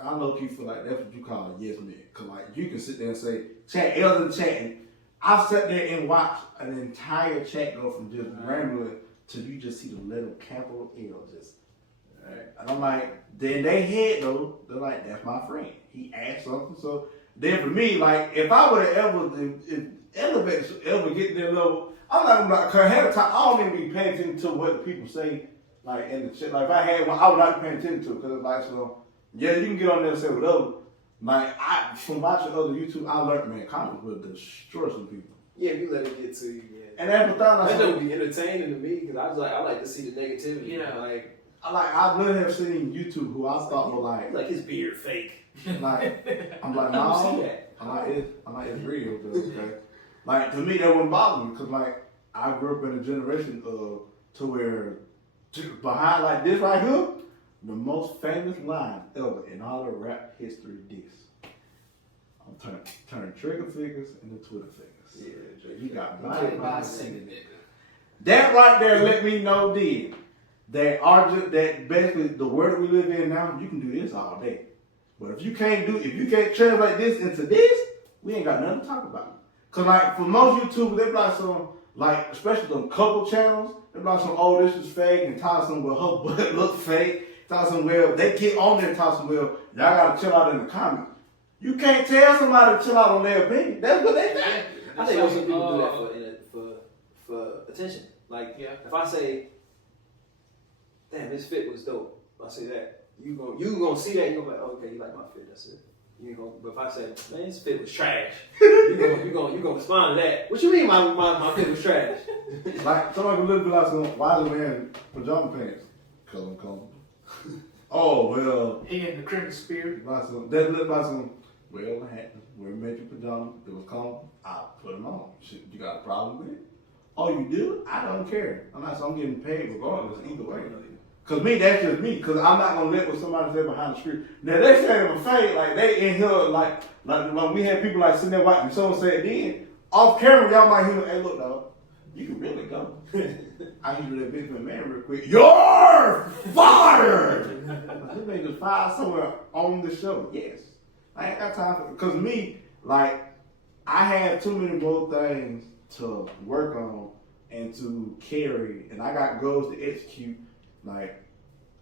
I low-key feel like that's what you call a yes man. Cause like you can sit there and say, chat, L's in the chat, and I've sat there and watched an entire chat go from just rambling to you just see the little capital L just. Alright. And I'm like, then they head though, they're like, that's my friend. He asked something. So then for me, like, if I would have ever get to that level, I'm not gonna like, cause ahead of time, I don't even be paying attention to what the people say, like in the chat. Like if I had one, I would not be paying attention to it, cause it's like, so yeah, you can get on there and say whatever. Like from watching other YouTube, I learned, man, comments will destroy some people. Yeah, if you let it get to you, yeah. And that's the thing. That would be entertaining to me because I like to see the negativity. Yeah. I really have seen YouTube who I thought were like his beard fake. like I'm like, I don't see no, that. I'm like, it's real, though, okay? Like, to me, that wouldn't bother me, because, like, I grew up in a generation to where, behind, like, this right here, the most famous line ever in all of rap history, this. I'm turning trigger figures into Twitter figures. Yeah, You got By body singing nigga. That right there let me know that basically the world that we live in now, you can do this all day. But if you can't translate this into this, we ain't got nothing to talk about. Cause like for most YouTubers, they be like some, like especially them couple channels, they be like some, oh, this is fake, and tell some, well, her butt look fake. Tell some, well, they get on there and tell some, well, y'all gotta chill out in the comments. You can't tell somebody to chill out on their opinion. That's what they think. I think most people do that for attention. Like if I say, damn, his fit was dope, I say that. You gonna see that, you gonna be like, oh, okay, you like my fit, that's it. You ain't gonna, but if I say, man, his fit was trash, you gonna respond to that. What you mean my fit was trash? Like somebody can look like some, why is he wearing pajama pants? Cause I'm comfortable. Oh well, He in the Christmas spirit. that look like some, well, I had to wear major pajamas, it was comfortable, I'll put them on. Shit, you got a problem with it? Oh, you do? I don't care. I'm getting paid regardless, either way. Cause me, that's just me. Cause I'm not gonna let what somebody say behind the street. Now they say it was fake, like they in here, like we had people like sitting there watching. Someone said then off camera, y'all might hear, hey, look, dog, you can really go. I need to let Big Man real quick. You're fired. This man just fired somewhere on the show. Yes, I ain't got time for it. Cause me, like I have too many more things to work on and to carry, and I got goals to execute. Like,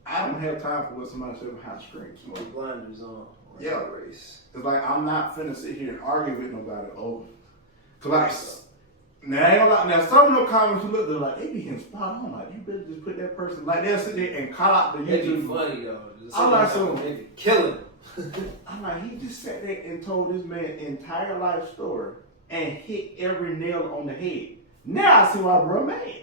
I don't have time for what somebody said behind the screen. Keep the blinders on. Yeah. Race. It's like, I'm not finna sit here and argue with nobody over. Cause like, now, I ain't gonna lie, now some of the comments you look, they're like, they be hitting spot on. Like, you better just put that person, like, they'll sit there and call out the YouTube. That'd be funny though. I'm like, so, they be killing him. I'm like, he just sat there and told this man entire life story and hit every nail on the head. Now I see why bro mad.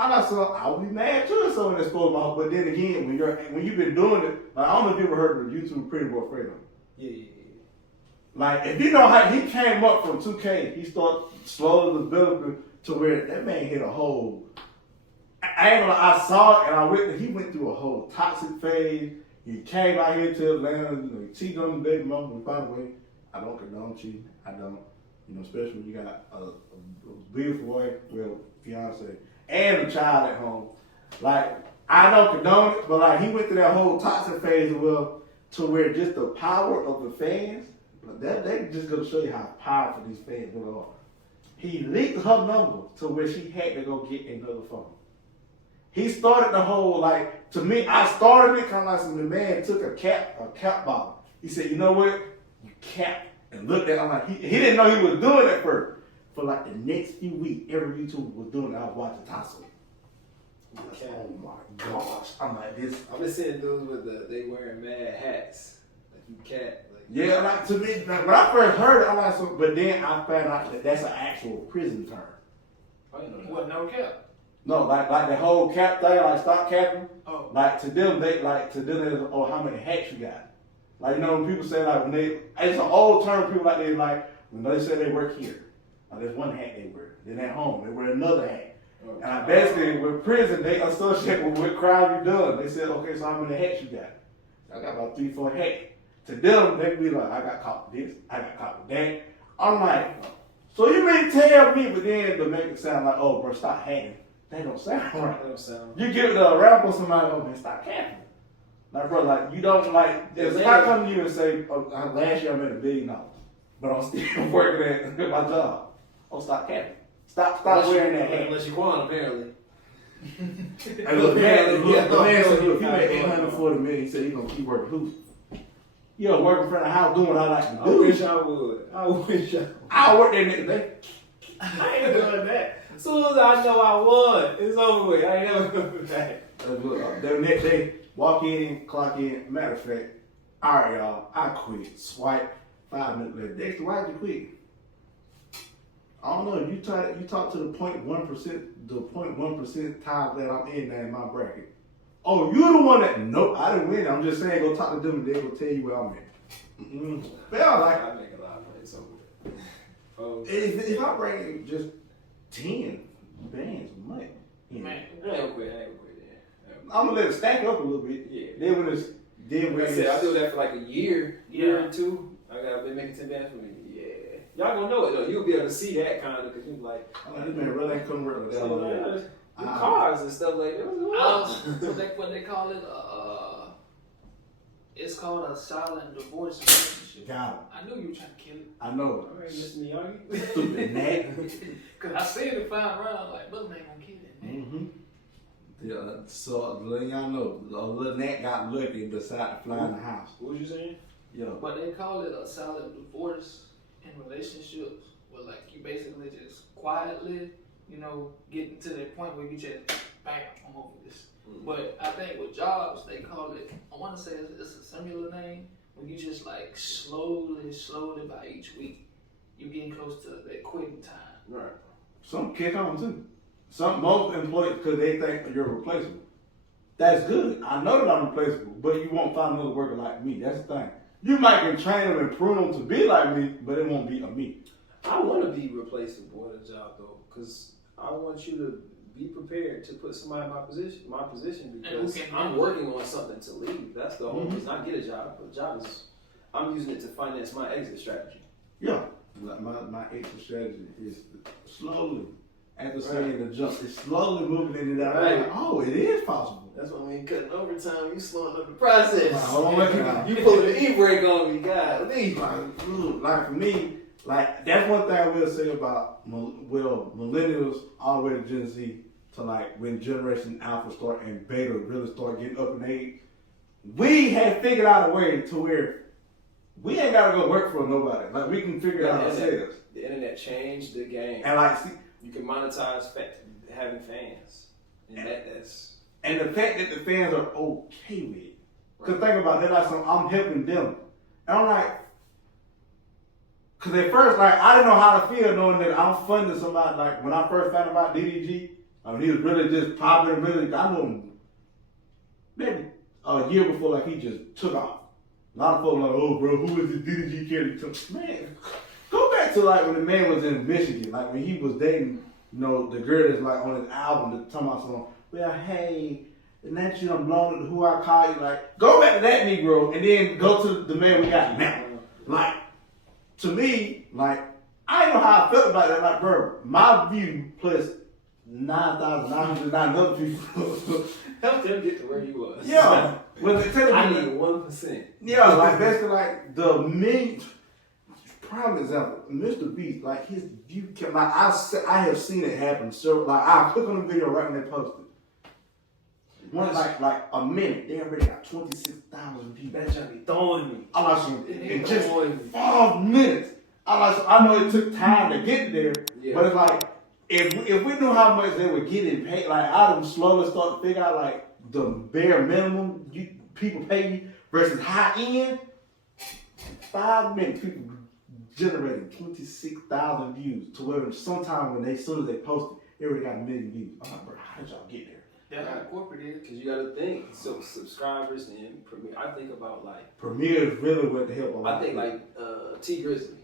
I'm not so I would be mad too if someone that's spoke about, but then again, when you've been doing it, like I don't know if you ever heard of the YouTube Pretty Boy Fredo. Yeah. Like, if you know how he came up from 2K, he started slowly developing to where that man hit a whole. I ain't gonna lie, I saw it and I witnessed. He went through a whole toxic phase. He came out here to Atlanta. You know, he cheated on the baby mama. By the way, I don't condone cheating. I don't. You know, especially when you got a beautiful wife, well, fiance, and a child at home. Like, I don't condone it, but like he went through that whole toxic phase as well, to where just the power of the fans. That they just gonna show you how powerful these fans really are. He leaked her number to where she had to go get another phone. He started the whole, like, to me, I started it kind of like some, the man took a cap bottle. He said, you know what? You cap. And looked at it, I'm like, he didn't know he was doing it first. For like the next few weeks, every YouTuber was doing it. I was watching Tasso. Oh my gosh. I'm like, this. I've been seeing dudes with they wearing mad hats. Like you can't. Like, yeah, like to me, like, when I first heard it, I'm like, so, but then I found out that that's an actual prison term. I didn't know that. What, no cap? No, like the whole cap thing, like stop capping. Oh. Like to them, they oh, how many hats you got? Like, you know, when people say like when they, it's an old term. People like they like when they say they work here. Like there's one hat they wear. Then at home they wear another hat. And I basically with prison they associate with what crime you done. They said, okay, so how many hats you got? I got about 3-4 hats. To them, they be like, I got caught with this, I got caught with that. I'm like, so you mean tell me, but then to make it sound like, oh, bro, stop hatting. That don't sound right. That don't sound. You give it to a rapper, somebody, oh man, stop capping. Like, bro, like, you don't, like, if I come to you and say, oh, last year I made $1 billion, but I'm still working at my job. Oh, stop capping. Stop wearing that hat. Unless you want, apparently. And look, the man said, look, he made $840 million. He said he's going to keep working who? You know, working in front of the house, doing what I like to do. I wish I would. I work that nigga day. I ain't doing that. As soon as I know I won, it's over with. I ain't never coming back. Look, the next day, walk in, clock in. Matter of fact, all right, y'all, I quit. Swipe, 5 minutes later. Dexter, why'd you quit? I don't know. You talk to the 0.1% time that I'm in there in my bracket. Oh, you're the one that, nope, I didn't win. I'm just saying, go talk to them and they'll tell you where I'm at. Well, like, I make a lot of money, so. If I bring just 10 bands of money, Man, I ain't gonna quit. Yeah. I'm gonna let it stack up a little bit. Yeah. Then when it's Like I said, I do that for like a year Yeah. or two. I got been making 10 bands for me. Yeah. Y'all gonna know it though. You'll be able to see that kind of because you like. this man really ain't come work with that. The cars and stuff like that. what they call it, it's called a silent divorce relationship. Got him. I knew you were trying to kill it. I know. Alright, Mr. Miyagi. Stupid Nat. Cause I seen it 5 rounds, like, brother man gonna kill it, man. Mm-hmm. Yeah, so letting y'all know, little Nat got lucky and decided to fly in the house. What was you saying? Yeah. But they call it a silent divorce in relationships, where like you basically just quietly, you know, getting to that point where you just bam, I'm over this. But I think with jobs, they call it, I want to say it's a similar name, where you just like slowly by each week, you're getting close to that quitting time. Right. Some kick on too. Most employees, because they think you're replaceable. That's good. I know that I'm replaceable, but you won't find another worker like me. That's the thing. You might can train them and prune them to be like me, but it won't be a me. I want to be replaceable at a job though, because I want you to be prepared to put somebody in my position because I'm working on something to leave. That's the whole reason I get a job. The job is, I'm using it to finance my exit strategy. Yeah. My exit strategy is slowly, after saying the jump, it's slowly moving into that. Right. Like, oh, it is possible. That's why when you cutting overtime, you slowing up the process. Hold on, You pulling the e-brake on me, God. Like for me, like that's one thing I will say about millennials all the way to Gen Z to like when Generation Alpha start and Beta really start getting up in age. We have figured out a way to where we ain't gotta go work for nobody. Like we can figure it out ourselves. The internet changed the game. And like see, you can monetize having fans, and that's. And the fact that the fans are okay with it. Because think about it, like I'm helping them. And I'm like, because at first, like, I didn't know how to feel knowing that I'm funding somebody. Like, when I first found out DDG, I mean, he was really just popping and really, I knew him maybe a year before, like, he just took off. A lot of folks like, oh, bro, who is this DDG character? Man, go back to like when the man was in Michigan, like when he was dating, you know, the girl that's like on his album, that's talking about something. Well, hey, and that you done blown it, who I call you, like, go back to that Negro and then go to the man we got now. Like, to me, like, I didn't know how I felt about that. Like, bro, my view plus 9,909 other people. Help them get to where you was. Yeah. Well, they tell I me, need 1%. yeah, like basically like the main prime example, Mr. Beast, like his view kept like I have seen it happen. So like I click on the video right when they posted. One like a minute, they already got 26,000 views. That junk be throwing me. I like some It in just throwing me. 5 minutes. I know it took time to get there, Yeah. but it's like if we knew how much they were getting paid, like I would slowly start to figure out like the bare minimum people pay you versus high end. 5 minutes, people generating 26,000 views to where sometime when as soon as they posted, they already got 1 million views. I'm like, bro, how did y'all get there? That's how corporate is. Because you got to think, so subscribers and Premiere. I think about like, Premiere is really what the help a lot. I think like T Grizzly.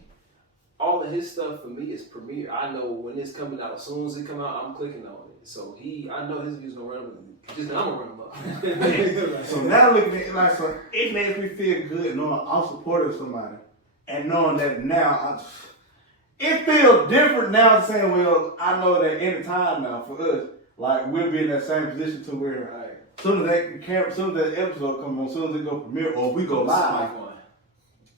All of his stuff for me is Premiere. I know when it's coming out. As soon as it come out, I'm clicking on it. So I know his views gonna run up. Just I'm gonna run them up. So now looking at it, like, so it makes me feel good knowing I'm supporting somebody and knowing that now it feels different now saying, well, I know that any time now for us, like we'll be in that same position to where Right. soon as that episode comes on, soon as it go premiere or we go live,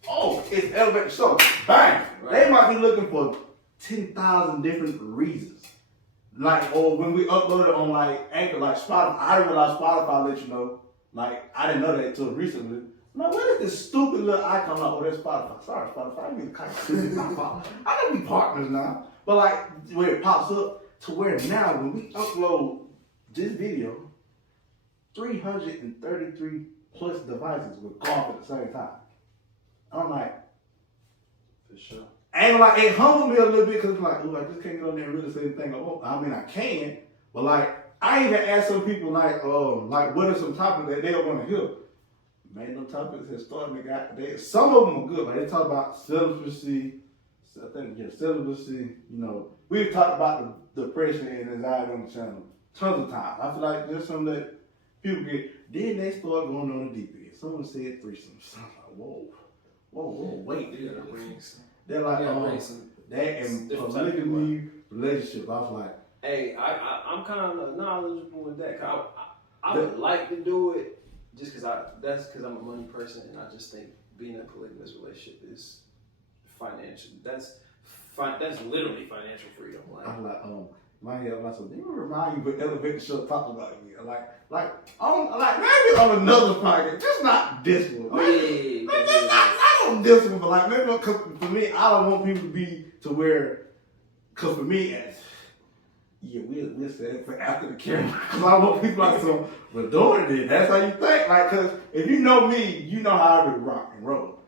oh, it's Elevate the Show. Bang! Right. They might be looking for 10,000 different reasons. Like, or when we upload it on like Anchor, like Spotify, I didn't realize Spotify let you know. Like, I didn't know that until recently. Now, what is this stupid little icon? Like, oh, that's Spotify. Sorry, Spotify. I need to I gotta be partners now. But like, where it pops up to where now when we upload this video, 333 plus devices will go off at the same time. I'm like, For sure. and like it humbled me a little bit because it's like, oh, I just can't get on there and really say anything. I mean, I can, but like, I even asked some people like what are some topics that they don't want to hear? Man, them topics that starting to got some of them are good. Like they talk about celibacy. I think celibacy. You know, we've talked about the depression and anxiety on the channel tons of times. I feel like there's something that people get. Then they start going on the deep end. Someone said threesomes. I'm like, whoa, wait. You gotta bring some. They're like, You gotta bring some. that and different type of polygamy relationship. I was like, Hey, I'm kind of knowledgeable with that. I would like to do it just because I'm a money person and I just think being in a polygamous relationship is financial. That's literally financial freedom. Like, I'm like, my head, I said, they remind you what Elevate the Show talked about me. Like maybe on another podcast, just not this one. Maybe not on this one, but like maybe because for me, I don't want people to be to where, because for me, we'll say it for after the camera. Because I want people like, so we're doing it. That's how you think. Like, because if you know me, you know how I really rock and roll.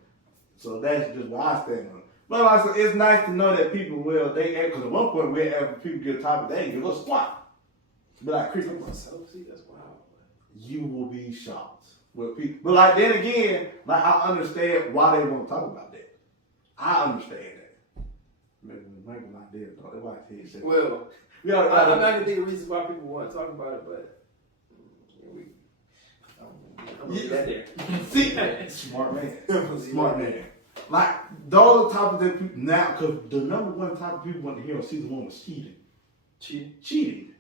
So that's just why I stand on it. But like, so it's nice to know that people will, because at one point we'll have people get a topic, they ain't give us squat. But like, Chris, self-see, that's wild. you will be shocked with people. But like, then again, like, I understand why they want to talk about that. I understand that. Maybe not there, though. That's why I said Well, I'm not gonna think of reasons why people want to talk about it, but I'm gonna leave that there. See, smart man. Smart man. Like, those are topics that people, now, because the number one topic people want to hear on season 1 was cheating. Cheating.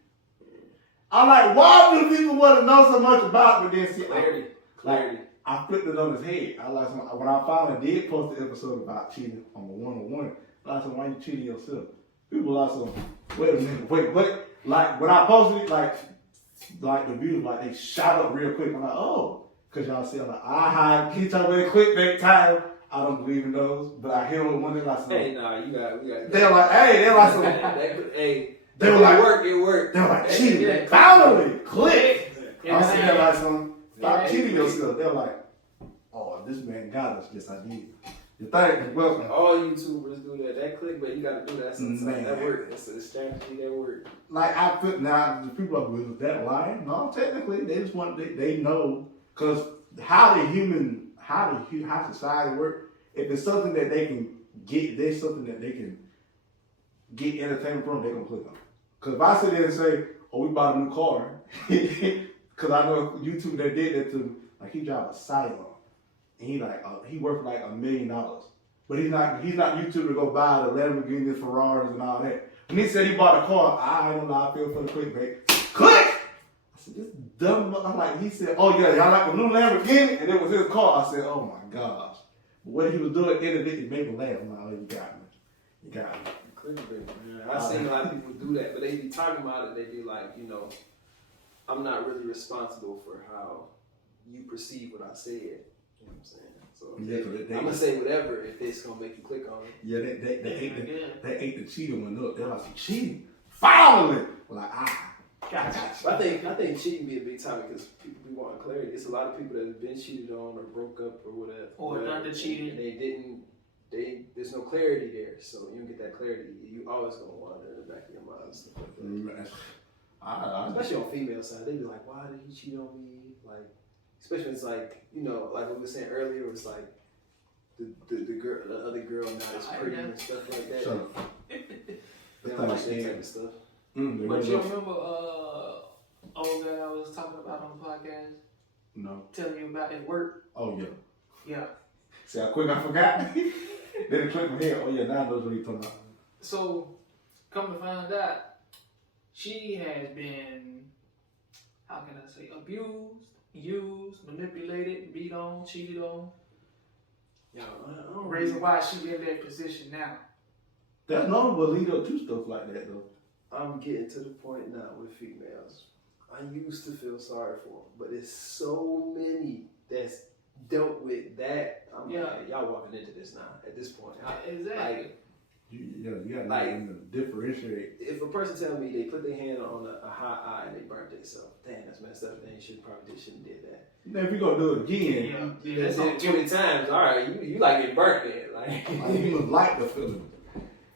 I'm like, why do people want to know so much about it? But then see, Clarity. Like, I flipped it on his head. I like, when I finally did post the episode about cheating on the one-on-one, I said, why you cheating yourself? People are like, wait a minute, wait. Like, when I posted it, like the views, like, they shot up real quick. I'm like, oh, because y'all see, I'm like, can you talk about clickbait time? I don't believe in those, but I hear one thing like, Hey, nah, we got. They're like, they were like, it worked. They're like, cheating. Finally, click. I see that like stop cheating yourself. They're like, oh, this man got us. Yes, I did. You think? Well, all YouTubers do that. That clickbait, you gotta do that sometimes. Man. That work. It's a strategy that work. like I put now, the people are with that lying. No, technically, they just want they know because how how society works. If it's something that they can get, there's something that they can get entertainment from, they're gonna click on. Cause if I sit there and say, "Oh, we bought a new car," cause I know YouTube that did that to me. Like he drive a Scion, and he worth like $1 million. But he's not YouTube to go buy the Lamborghinis, Ferraris, and all that. When he said he bought a car, I don't know, I feel for the clickbait. Click! I said, this dumb, I'm like, he said, oh yeah, y'all like the new Lamborghini? And it was his car. I said, oh my gosh. But what he was doing, it made me laugh. I'm like, oh, you got me. You got me. Clickbait, man. I've seen a lot of people do that, but they be talking about it, they be like, you know, I'm not really responsible for how you perceive what I said. You know what I'm saying? So I'm gonna say whatever if it's gonna make you click on it. Yeah, they ate the cheating one up. They're like, cheating, finally. Like, gotcha. I think cheating be a big topic because people be wanting clarity. It's a lot of people that have been cheated on or broke up or whatever. Or done the cheating. And they didn't. There's no clarity there, so you don't get that clarity. You always gonna wonder in the back of your mind and stuff like that. Especially on female side, they be like, why did he cheat on me? Like. Especially when it's like, you know, like what we were saying earlier, it was like the other girl not as pretty and stuff like that. So, they don't like that type of stuff. But you remember old guy I was talking about on the podcast? No. Telling you about at work? Oh yeah. Yeah. See how quick I forgot? Then it clicked my head. Oh yeah, now I know what you're talking about. So, come to find out, she has been, how can I say, abused, used, manipulated, beat on, cheated on. Yeah, Reason why she in that position now. That's normal, but lead up to stuff like that though. I'm getting to the point now with females. I used to feel sorry for them, but it's so many that's dealt with that. I'm like, y'all walking into this now at this point. Exactly. Like, you gotta like, differentiate. If a person tell me they put their hand on a hot eye and they burnt themselves, damn, that's messed up. They shouldn't did that. Now if you gonna do it again, you done did it 20 times. All right, you like getting burnt then. Like you would like the feeling.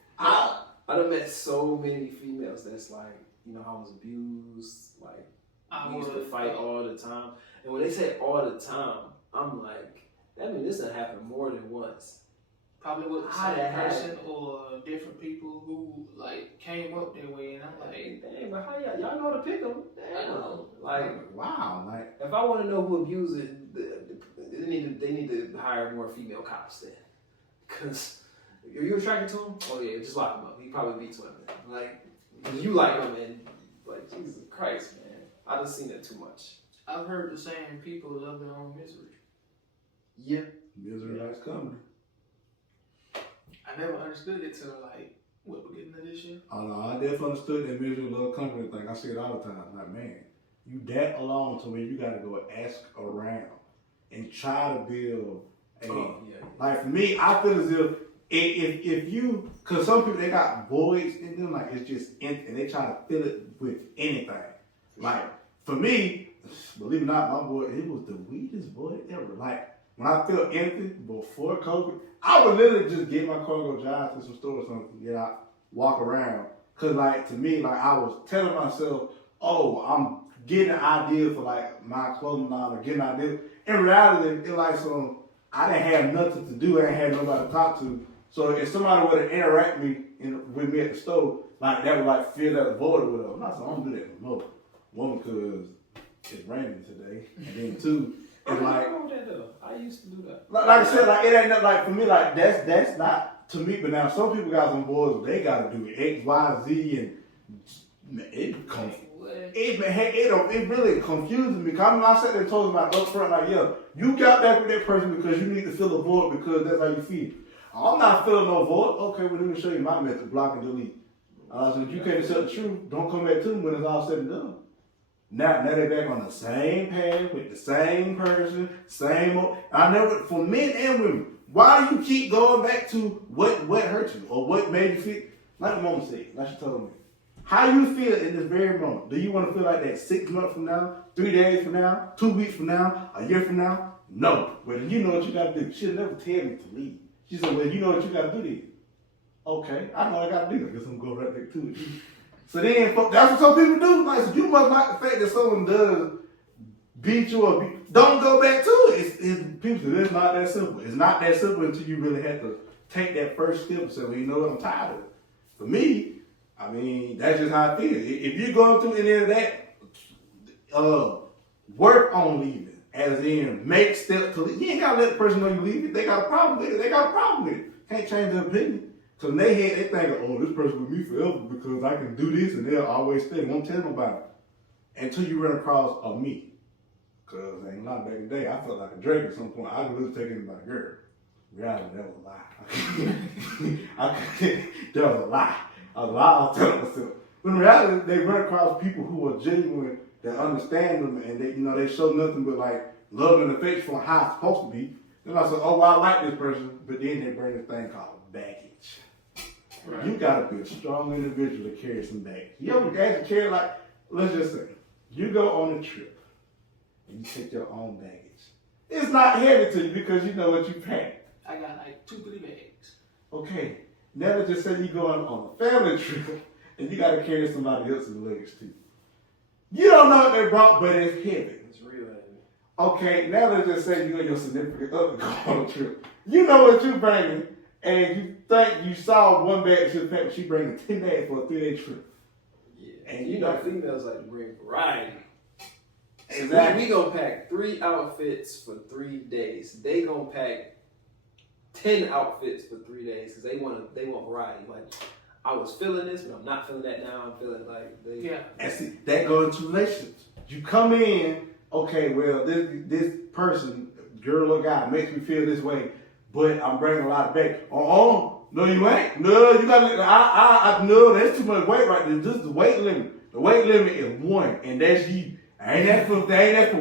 I done met so many females that's like, you know, I was abused, like I used to fight all the time. And when they say all the time, I'm like, that means this done happened more than once. Probably with the same person or different people who like came up that way, and I'm like, dang, but how y'all know how to pick them? Damn, like wow, like if I want to know who abused it, they need to hire more female cops then, because are you attracted to him? Oh yeah, just lock him up. He probably beats women. Like you like him, and like Jesus Christ, man, I done seen that too much. I've heard the saying, people love their own misery. Yeah, misery likes company. I never understood it till like what we're getting to this year. Oh no, I definitely understood that misery love company thing. I see it all the time. Like, man, you that alone to where you gotta go ask around and try to build a like for me, I feel as if you, cause some people they got voids in them, like it's just empty and they try to fill it with anything. Like for me, believe it or not, my boy, it was the weakest void ever. Like when I felt empty before COVID, I would literally just get my car, go drive to some store or something, get out, walk around. Cause like to me, like I was telling myself, oh, I'm getting an idea for like my clothing line or getting an idea. In reality, it like some, I didn't have nothing to do, I didn't have nobody to talk to. So if somebody would have interact with me at the store, like that would like fill that void with them. I'm not saying I don't do that no more. One, because it's raining today, and then two, it's like I used to do that. Like I said, like it ain't nothing like for me. Like that's not to me. But now some people got some boys, they got to do X, Y, Z, and it really confuses me. Cause I sat there and told them like up front, like, yeah, you got back with that person because you need to fill a void because that's how you feel. I'm not filling no void. Okay, well let me show you my method: block and delete. So if you can't accept the truth, don't come back to me when it's all said and done. Now they're back on the same path with the same person, I never, for men and women, why do you keep going back to what hurt you or what made you feel? Like the mom said, like she told me, how you feel in this very moment. Do you want to feel like that 6 months from now, 3 days from now, 2 weeks from now, a year from now? No. Well, you know what you got to do. She'll never tell me to leave. She said, well, you know what you got to do then. Okay, I know what I got to do. I guess I'm going to go right back to it. So then, that's what some people do. Like, so you must like the fact that someone does beat you or don't go back to it. It's not that simple. It's not that simple until you really have to take that first step and say, well, you know what, I'm tired of it. For me, I mean, that's just how I feel. If you're going through any of that, work on leaving. As in, make steps to leave. You ain't got to let the person know you leave it. They got a problem with it. They got a problem with it. Can't change their opinion. So in their head, they think, oh, this person with me forever because I can do this and they'll always stay. Won't tell them about it. Until you run across a me. Because ain't not back in the day, I felt like a Drake at some point. I could lose taking by a girl. Reality, that was a lie. That was a lie. A lie I was telling myself. But in reality, they run across people who are genuine, that understand them, and they show nothing but like love and affection for how it's supposed to be. Then I said, oh, well, I like this person, but then they bring this thing called baggage. Right. You gotta be a strong individual to carry some baggage. You ever had to carry, like, let's just say, you go on a trip and you take your own baggage. It's not heavy to you because you know what you pack. I got like 2-3 bags. Okay, now let's just say you go on a family trip and you gotta carry somebody else's luggage too. You don't know what they brought, but it's heavy. It's real heavy. Okay, now let's just say you and your significant other go on a trip. You know what you're bringing, and you think you saw one bag she packed, but she bringing 10 bags for a 3-day trip. Yeah, and you know females like to bring variety. Exactly. We gonna pack 3 outfits for 3 days. They gonna pack 10 outfits for 3 days because they want variety. Like, I was feeling this, but I'm not feeling that now. I'm feeling like And see, that goes into relationships. You come in, okay, well, this person, girl or guy, makes me feel this way, but I'm bringing a lot of back. No, you ain't. No, you gotta. No, that's too much weight right there. This is the weight limit. The weight limit is 1, and that's you. Ain't that for 1.5,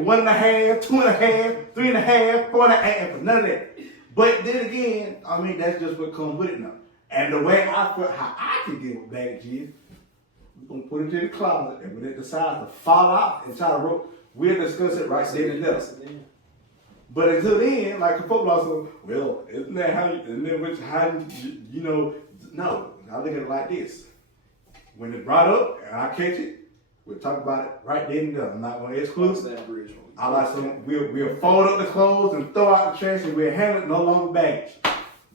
2.5, 3.5, 4.5, none of that. But then again, I mean, that's just what comes with it now. And the way I feel, how I can deal with baggage is, we're going to put it in the closet, and when it decides to fall out and try to roll, we'll discuss it right then and there. But until then, like the football said, well, isn't that how you know, no, I look at it like this. When it's brought up and I catch it, we'll talk about it right then and there. I'm not going to exclude that bridge. I like some, we'll fold up the clothes and throw out the trash and we'll handle it no longer baggage.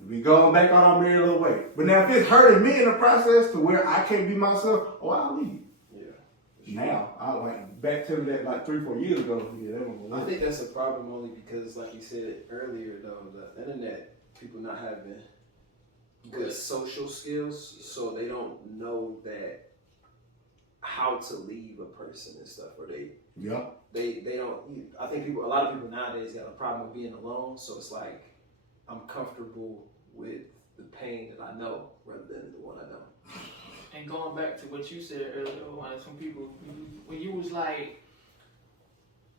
We going back on our merry little way. But now if it's hurting me in the process to where I can't be myself, I'll leave. Yeah. Now, I like back to that like 3-4 years ago. Yeah, I think that's a problem only because, like you said earlier, though, the internet, people not having good social skills, so they don't know that how to leave a person and stuff, or they don't. I think a lot of people nowadays got a problem with being alone, so it's like I'm comfortable with the pain that I know rather than the one I don't. And going back to what you said earlier, like some people, when you was like,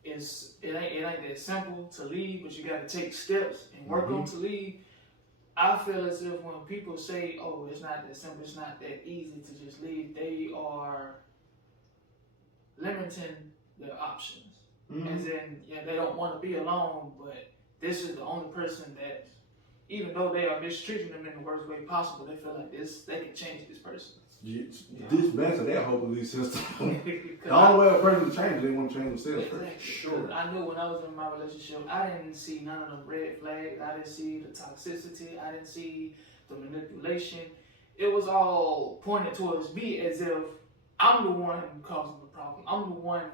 it ain't that simple to leave, but you got to take steps and work on to leave. I feel as if when people say, "Oh, it's not that simple, it's not that easy to just leave," they are limiting their options. As in, they don't want to be alone, but this is the only person that, even though they are mistreating them in the worst way possible, they feel like they can change this person. Dismantle that whole belief system. The only way a person change, they want to change themselves. Exactly. Sure. I knew when I was in my relationship, I didn't see none of the red flags. I didn't see the toxicity. I didn't see the manipulation. It was all pointed towards me as if I'm the one causing the problem. I'm the one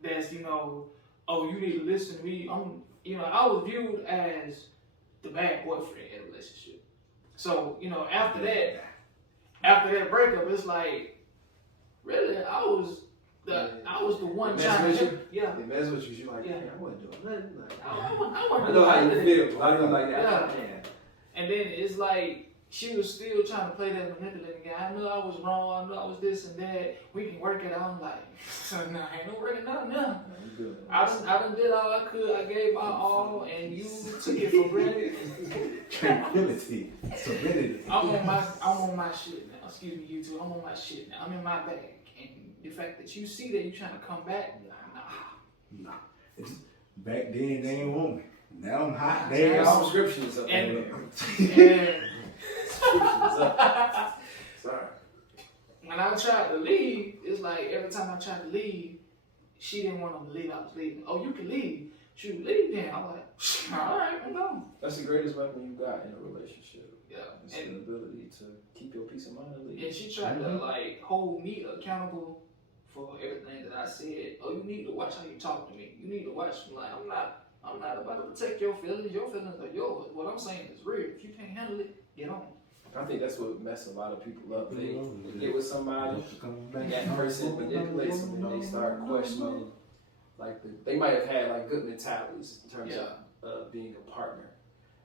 that's, oh, you need to listen to me. I was viewed as the bad boyfriend in a relationship. So, after that breakup, it's like, really, I was the one trying to. Yeah. They mess with you. You're like, I wasn't doing nothing. I know how you feel. I know like that. Yeah. And then it's like she was still trying to play that manipulating game. I knew I was wrong. I knew I was this and that. We can work it out. I'm like, no, ain't no working out now. I done did all I could. I gave my all, and you took it for granted. Tranquility, serenity. I'm on my shit now. Excuse me, you two. I'm on my shit now. I'm in my bag, and the fact that you see that you trying to come back, nah. Back then they ain't want me. Now I'm hot. They ain't subscriptions up. And subscriptions up. Sorry. When I tried to leave, it's like every time I tried to leave, she didn't want him to leave. I was leaving. Oh, you can leave. She would leave then. I'm like, all right, I'm gone. That's the greatest weapon you got in a relationship. Yeah. It's the ability to keep your peace of mind and leave. And she tried to like hold me accountable for everything that I said. Oh, you need to watch how you talk to me. You need to watch me. Like, I'm not about to protect your feelings. Your feelings are yours. What I'm saying is real. If you can't handle it, get on. I think that's what messes a lot of people up. They get with somebody, and that person manipulates them, and they start questioning. Like they might have had like good mentalities in terms of being a partner.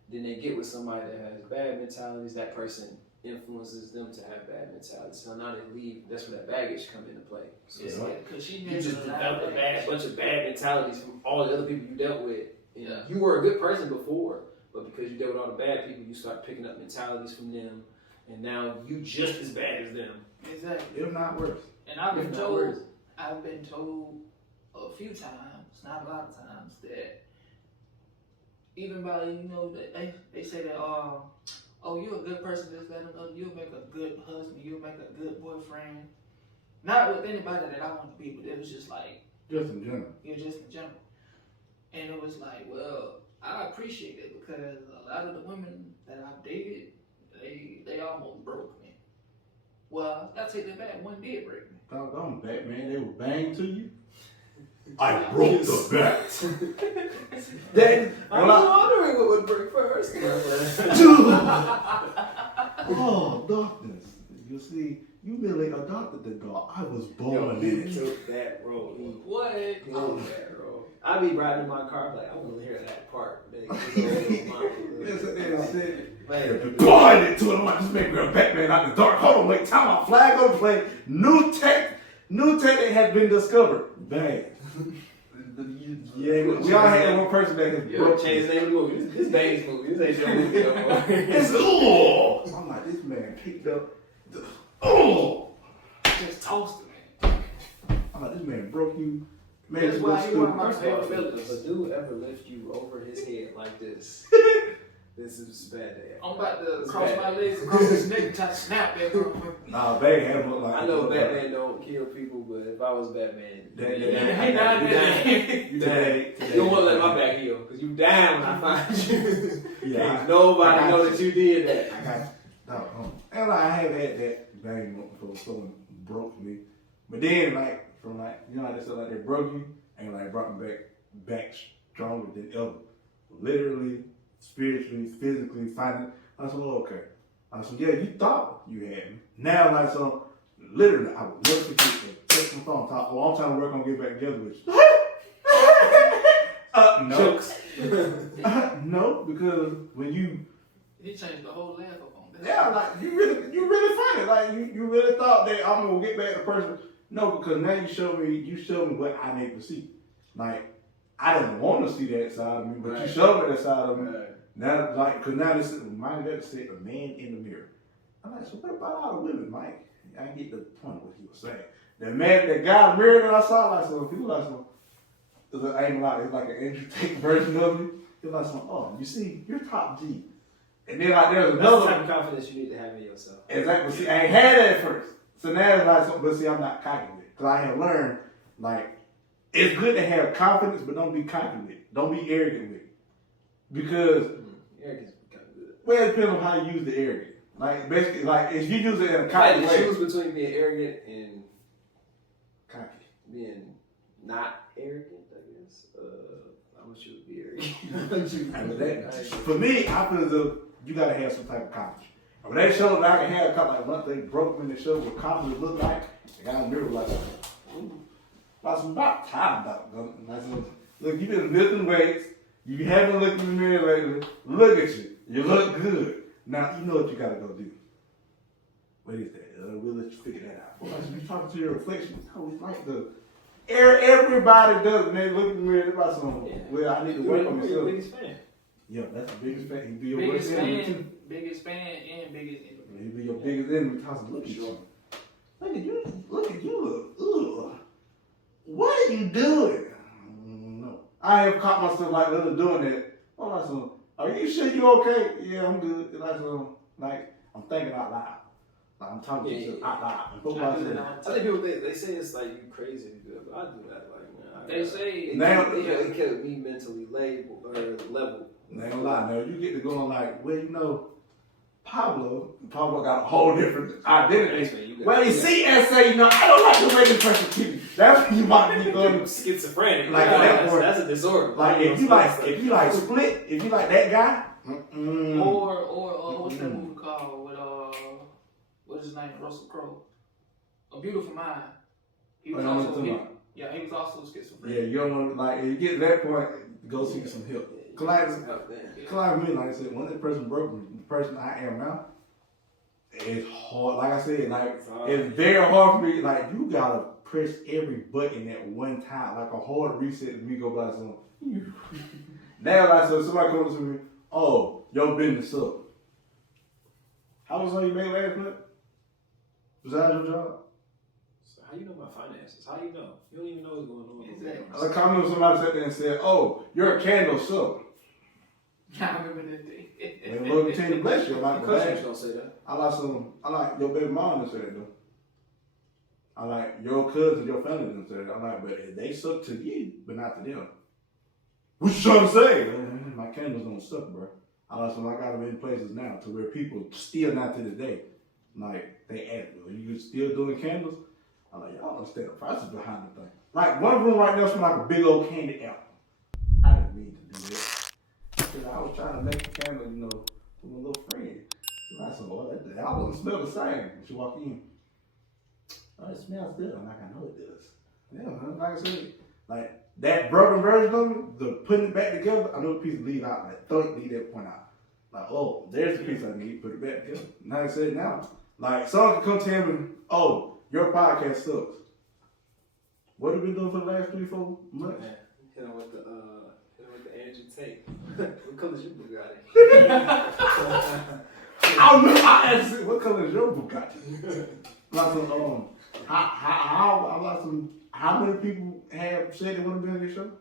Then they get with somebody that has bad mentalities. That person influences them to have bad mentalities. So now they leave. That's where that baggage come into play. So it's like you just developed a bunch of bad mentalities from all the other people you dealt with. And you were a good person before, but because you dealt with all the bad people, you start picking up mentalities from them, and now you just as bad as them. Exactly. If not worse. And I've been told a few times, not a lot of times, that even by, that they say that, oh, you're a good person, this, that, and the other, you'll make a good husband, you'll make a good boyfriend. Not with anybody that I want to be, but it was just like, Just in general. Yeah, just in general. And it was like, well, I appreciate it because a lot of the women that I've dated, they almost broke me. Well, I take that back. One did break me. Doggone Batman, they were bang to you. I broke the bat. I'm wondering what would break first. Oh, darkness. You see, you really adopted the God. I was born in it. Took that road. What? That road. I be riding in my car like I want to hear that part. God did to him. I'm like, this make me a Batman out the dark. Hold on, wait, time out. Flag on the play. New tech that has been discovered. Bang. Yeah, we all had one person that has broke. Change the name of the movie. This Bane's movie. This ain't your movie no more. It's I'm like, this man picked up. Just toasted me. I'm like, this man broke you. Man, That's why he one of my First of favorite all, villains. if a dude ever lift you over his head like this, this is bad day. I'm about to cross my legs across his neck and try to snap that motherfucker. Nah, Bang had him look like. I know Batman don't kill people, but if I was Batman, you don't want to let my back heal because you down when I find you. Yeah, nobody know that you did that. I got and I have had that Bang before someone broke me, but then from how they said like they broke you and like brought me back stronger than ever, literally, spiritually, physically, finally. I said, oh, okay. I said, yeah, you thought you had me. Now, so literally, I would never forget that. Text my phone, talk. Oh, I'm trying to work on getting back together with you. No. Jokes. No, because when you. He changed the whole laugh up on that. Yeah, like you really funny. Like you really thought that I'm gonna get back to the person. No, because now you show me what I need to see. Like I didn't want to see that side of me, but you showed me that side of me. Right. Now, because now this reminded me to say a man in the mirror. I'm like, so what about all the women, Mike? I get the point of what he was saying. The guy in the mirror that I saw, like some people like some. I ain't like it's like an Andrew Tate version of me. It's like some. Oh, you see, you're top G. And then like there's another. That's the type of confidence you need to have in yourself. Exactly. See, I ain't had that at first. So now it's like, but see, I'm not cocky with it. Because I have learned, like, it's good to have confidence, but don't be cocky with it. Don't be arrogant with it. Because, arrogance is kind of good. Well, it depends on how you use the arrogant. Like, basically, like, if you use it in a cocky way. Choose between being arrogant and cocky. Being not arrogant, I guess. I wish you would be arrogant. For me, I feel as though you got to have some type of confidence. When they showed that I can have a couple, like one thing broke me in the show what confidence looked like, the guy in the mirror was like, ooh, that's about time about it. Look, you've been lifting weights, you haven't looked in the mirror lately, look at you, you look good. Now, you know what you got to go do. What is that? We'll let you figure that out. Well, you talking to your reflection, oh, it's like the, everybody does, man, look in the mirror, they're about something, well, I need to work on myself. Yeah, that's the biggest fan. He'd be your biggest enemy. Biggest fan and biggest enemy. He'd be your biggest enemy. Look at you. Look at you. Ugh. What are you doing? No. I have caught myself like little doing that. I'm like, so, are you sure you okay? Yeah, I'm good. And like I'm thinking out loud. Like I'm talking to you out loud. I think people they say it's like you crazy to do it, but I do that. Like, man, They say It Now- kept me mentally level. They don't lie. Now you get to going like, well, you know, Pablo got a whole different identity. Well, you see, and say, you know, I don't like the way this person treat me. That's when you might be going. Schizophrenic. Like, Yeah, that point- that's a disorder. Like if you like Split, if you like that guy, or what's that movie called with what's his name? Russell Crowe. A Beautiful Mind. He was also he was also schizophrenic. yeah, you don't want to like. If you get to that point, go seek some help. Cause me, like I said, when that person broke me, the person I am now, it's hard. Like I said, like it's very hard for me. Like you gotta press every button at one time, like a hard reset. And me go by something. Now, like so, somebody comes to me, oh, your business up. How much money you made last month? Besides your job? So how you know my finances? How you know? You don't even know what's going on. Exactly. I comment on somebody sat there and said, oh, you're a candle seller. I remember that day. And Lord continue to bless you. I'm like, Customers don't say that. I like your baby mom didn't say that though. I like your cousin, your family didn't say that. I'm like, but they suck to you, but not to them. What you trying to say? My candles don't suck, bro. I got them in places now to where people still not to this day. Like, they ask, you still doing candles? I'm like, y'all don't understand the process behind the thing. Like, one room right now smells like a big old candy apple. I didn't mean to do that. I was trying to make a candle, you know, with my little friend. And I said, well, that apple doesn't smell the same. She walked in. Oh, it smells good. I'm like, I know it does. Yeah, man, like I said, like, that broken version of it, the putting it back together, I know the piece to leave out, like, don't leave that point out. Like, oh, there's the piece I need, put it back together. Now I said now. Like, someone can come to him and, oh, your podcast sucks. What have we been doing for the last 3-4 months? Man, hit him with the Andrew Tate. What color's your Bugatti? I don't know. I asked you, what color is your Bugatti? Like some, how many people have said they want to be on your show?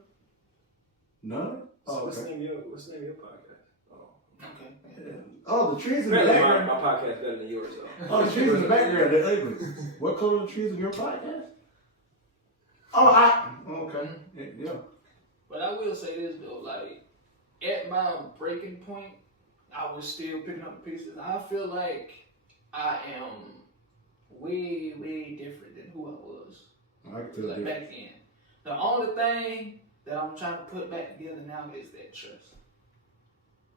None? So what's the name of your podcast? Oh. Okay. Yeah. Oh, the trees in the Apparently background. my podcast better than yours though. Oh, the trees in the background, they're ugly. What color are the trees in your podcast? Oh, okay. Yeah. But I will say this though, like at my breaking point, I was still picking up the pieces. I feel like I am way, way different than who I was I can tell like you. back then. The only thing that I'm trying to put back together now is that trust.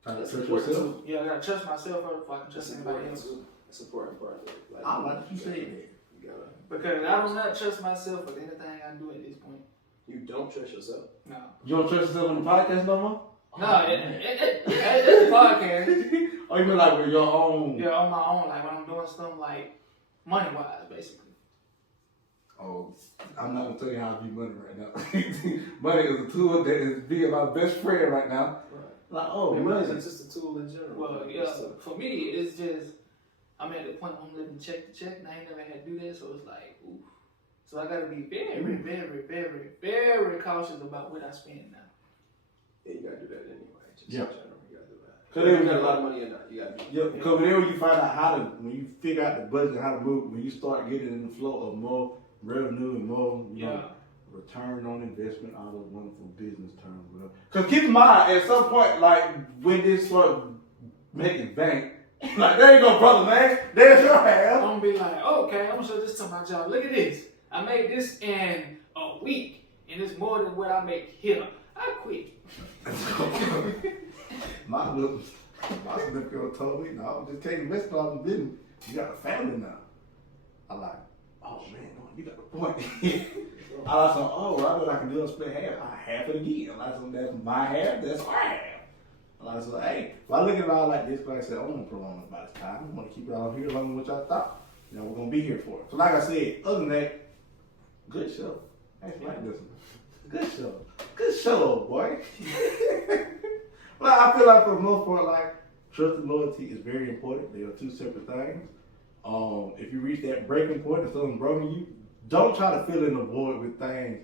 Trying to That's trust important yourself. too. Yeah, I gotta trust myself before I can trust anybody else. That's an important part of it. Like, I like you say that. You gotta. Because I do not trust myself with anything I do at this point. You don't trust yourself. No. You don't trust yourself on the podcast no more? No, it's a podcast. Oh, you mean like with your own? Yeah, on my own, like when I'm doing something like money wise, basically. Oh, I'm not gonna tell you how I view money right now. Money is a tool that is being my best friend right now. Right. Like, oh, Money money. is just a tool in general. Well, yeah, for me, it's just, I'm at the point I'm living check to check, and I ain't never had to do that, so it's like, ooh. So I gotta be very, very, very, very cautious about what I spend now. Yeah, you gotta do that anyway. Just Yeah. in general, you gotta do that. Cause If you got a lot of money or not, you gotta do Yeah, because then when you find out how to, when you figure out the budget, how to move, when you start getting in the flow of more revenue and more, you know, return on investment, all those wonderful business terms, whatever. Because keep in mind, at some point, like when this start making bank, like there you go, brother, man. There's your half. I'm gonna be like, okay, I'm gonna show this to my job. Look at this. I made this in a week, and it's more than what I make here. I quit. My significant told me, no, just take the rest of the business. You got a family now. I like, oh man, no, you got the point. I said, oh, I know what I can do is split half it again. I said, that's my half, that's my half. And I said, hey, if I look at it all like this, like I said, I don't want to prolong it by this time. I want to keep it all here longer than what y'all thought. You know, we're going to be here for it. So like I said, other than that, good show. Actually, like this one. Good show. Good show, old boy. Well, I feel like for the most part, like, trust and loyalty is very important. They are two separate things. If you reach that breaking point and something broken you, don't try to fill in the void with things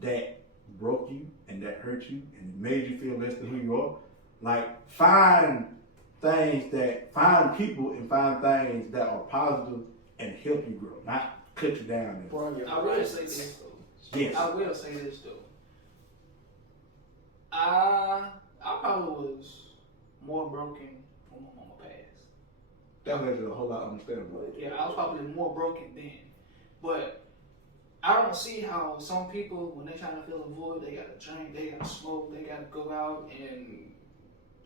that broke you and that hurt you and made you feel less than who you are. Like, find people and find things that are positive and help you grow, not cut you down. I will say this though. Yes. I will say this though. I probably was more broken when my mama passed. That makes it a whole lot understandable. Yeah, I was probably more broken then. But I don't see how some people, when they trying to fill a void, they gotta drink, they gotta smoke, they gotta go out and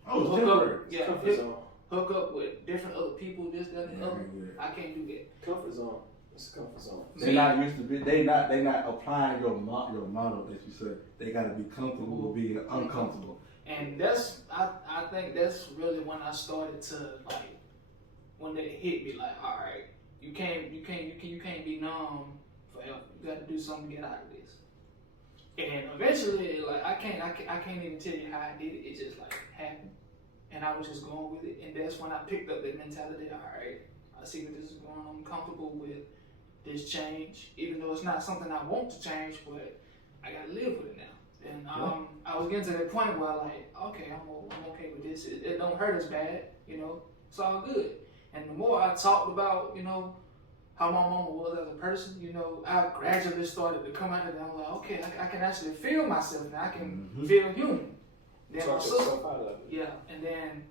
Oh, it's hook temporary. up, yeah, Comfort zone. hook up with different other people, this, that, and the other. Yeah. I can't do that. Comfort zone. It's a comfort zone. They not used to be. They not applying your model that you said. They got to be comfortable with being uncomfortable. And that's, I think that's really when I started to like, when it hit me like, all right, you can't be numb forever. You got to do something to get out of this. And eventually, like I can't even tell you how I did it. It just like happened, and I was just going with it. And that's when I picked up that mentality. All right, I see where this is going. I'm comfortable with this change, even though it's not something I want to change, but I gotta live with it now. And I was getting to that point where like, okay, I'm okay with this. It don't hurt as bad, you know. It's all good. And the more I talked about, you know, how my mama was as a person, you know, I gradually started to come out of it. I'm like, okay, I can actually feel myself now. I can feel human. Then Talk my yourself sister, out of it. yeah, and then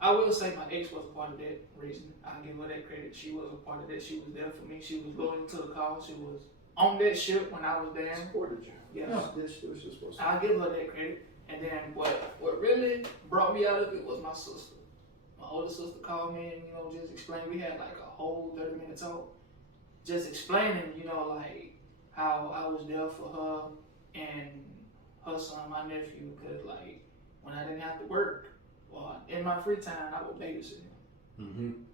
I will say my ex was a part of that reason. I give her that credit. She was a part of that. She was there for me. She was loyal to the cause. She was on that ship when I was there. Supported you. Yeah. This shit was just supposed to. I'll give her that credit. And then what really brought me out of it was my sister. My older sister called me and, you know, just explained. We had like a whole 30-minute talk. Just explaining, you know, like how I was there for her and her son, my nephew, because like when I didn't have to work or in my free time, I would babysit him.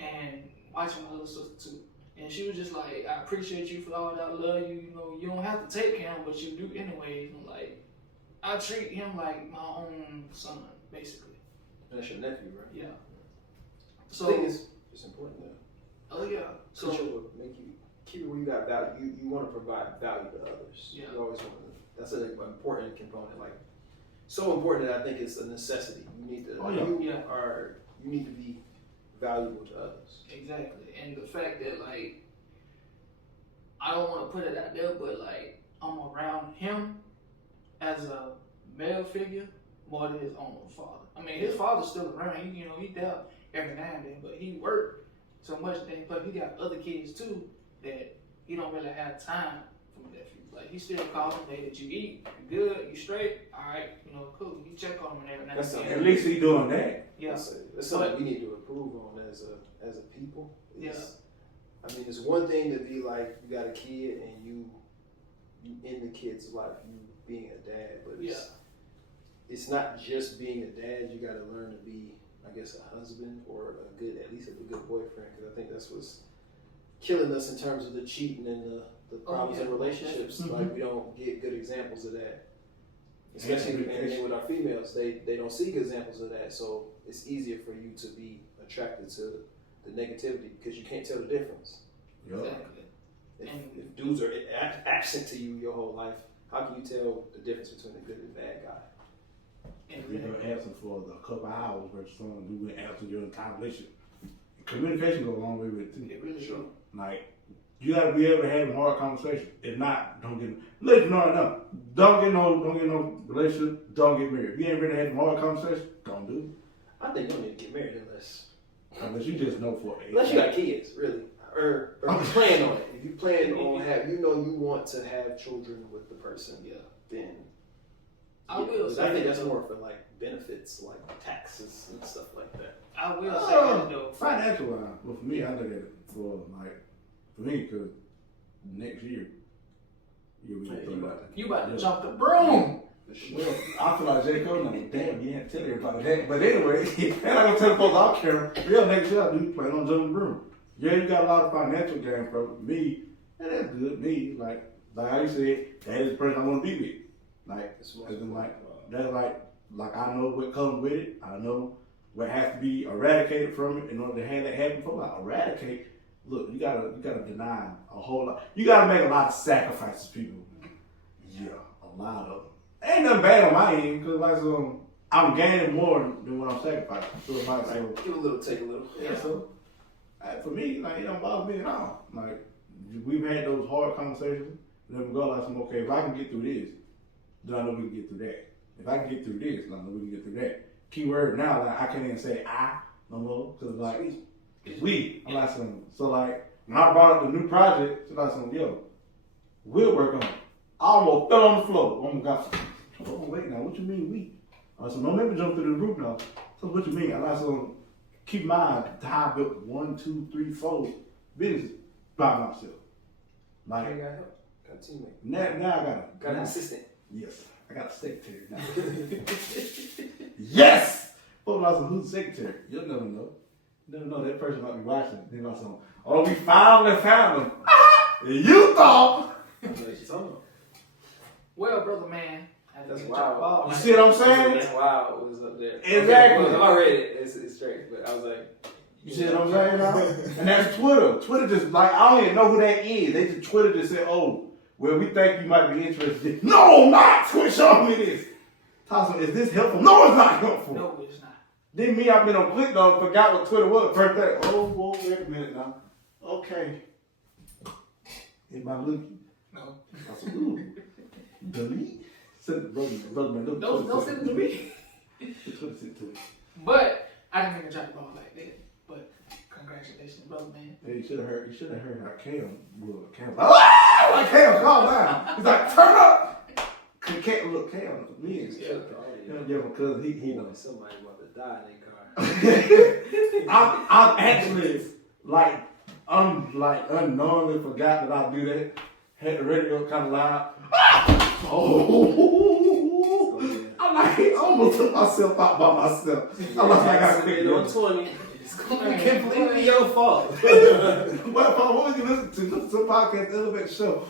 And watching my little sister too. And she was just like, I appreciate you for all that. I love you. You know, you don't have to take him, but you do anyways. And like, I treat him like my own son, basically. That's your nephew, right? Yeah. So I think it's important that. Oh yeah. So So it will make you keep it where you got value. You want to provide value to others. Yeah. You always want to. That's an important component. Like so important that I think it's a necessity. You need to. Oh, yeah. You need to be valuable to others. exactly. And the fact that like, I don't want to put it out there, but like I'm around him as a male figure more than his own father. I mean, his father's still around. He, you know, he there every now and then, but he worked so much that, but he got other kids too that he don't really have time for my nephew. Like he still calls him, hey, did you eat? You good? You straight? All right, you know, cool. You check on him and every now That's and At then. least he doing that. Yeah. That's something we need to improve on as a people. Yeah. I mean, it's one thing to be like you got a kid and you in the kid's life, you being a dad, but it's not just being a dad. You got to learn to be, I guess, a husband or at least a good boyfriend. Because I think that's what's killing us in terms of the cheating and the problems in relationships. Like we don't get good examples of that. Especially and with our females, they don't see good examples of that. So it's easier for you to be attracted to the negativity because you can't tell the difference. Yeah. Exactly. If dudes are absent to you your whole life, how can you tell the difference between a good and bad guy? If you're gonna answer for a couple hours versus someone who will answer your entire relationship. Communication goes a long way with it too. It really Sure. do. Like, you gotta be able to have a hard conversation. If not, don't get no. Don't get no relationship, don't get married. If you ain't ready to have a hard conversation, don't do I think you don't need to get married unless you just know for a unless you got kids, really. Or you plan on it. If you plan on you want to have children with the person, then I will say I think that that's though. more for like benefits, like taxes and stuff like that. I will say that though. Financial wise, well for me, I look at it for me, because next year, you'll be You about to jump the broom. Well, I feel like J. Cole now. Damn, you ain't tell everybody that. But anyway, and I'm gonna tell the folks off camera, real next year I do plan on jumping the broom. Yeah, you got a lot of financial gain from me, and that's good. Me, like how you said, that is the person I want to be with. Like, that's like I know what comes with it. I know what has to be eradicated from it in order to have that happen. For like eradicate, look, you gotta deny a whole lot. You gotta make a lot of sacrifices, people. Yeah, a lot of them. Ain't nothing bad on my end, cause like I'm gaining more than what I'm sacrificing. So it's like Give a little, take a little. yeah, so for me, like, it don't bother me at all. Like, we've had those hard conversations, and then we go like, okay, if I can get through this, then I know we can get through that. If I can get through this, I know we can get through that. Keyword now, like I can't even say I no more because like it's we. I'm like so like when I brought up the new project, it's like yo, we'll work on it. I almost fell on the floor. Oh my God. Oh wait now, what you mean we? So don't make me jump through the roof now. So what you mean? I like so keep in mind how I built 1, 2, 3, 4 businesses by myself. Like I got help. Got a teammate. now I Got an assistant. Yes, I got a secretary now. Yes! But who's the secretary? You'll never know. You never know. That person might be watching. They're like, oh, we finally found him. You thought. I know what you're talking about. Well, brother man, That's wild. You see what I'm saying? That's wild. It was up there. Exactly. Okay, I read it. It's straight, but I was like, You see what I'm saying now? And that's Twitter. Twitter just like, I don't even know who that is. They just, Twitter just said, oh, well, we think you might be interested. No, I'm not. Twitch, show me this. Tyson, is this helpful? No, it's not helpful. No, it's not. Then me, I've been on ClickDog, forgot what Twitter was. First thing, oh, whoa, wait a minute now. Okay. Anybody looking? No. I said, ooh. Delete? Send it, brother, man. Look, Don't send it to me. Twitter sent it to me. But I didn't mean to drop the ball like that. But congratulations, brother man. Hey, you should have heard how Cam was. Cam, ah! Like Cam, calm down. He's like, turn up. Cam, look, Cam, me. Yeah, because he know somebody about to die in their car. I'm actually like unknowingly forgot that I do that. Had the radio kind of loud. Oh, I'm like, I almost took myself out by myself. I was like, I quit. On 20. It's completely your fault. What would you listen to? Listen to a podcast, Elevate Show.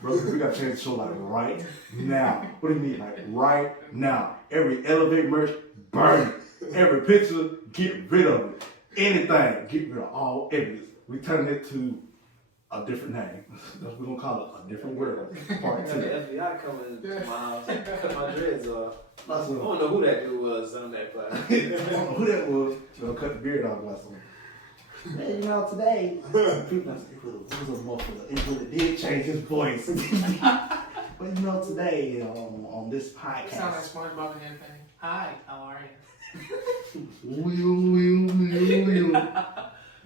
Brother, we got to change the show like right now. What do you mean, like right now? Every Elevate merch, burn it. Every picture, get rid of it. Anything, get rid of all evidence. We turn it to a different name. That's what we're going to call it, a different word. Part The 2. FBI coming to my house, cut my dreads off. I That's don't know who that dude was on that platform. I don't know who that was. Gonna cut the beard off last one. Hey, you know, today, people say, it was a muffler. It really did change his voice. But you know, today, on this You sound like podcast. SpongeBob and everything. Hi, how are you?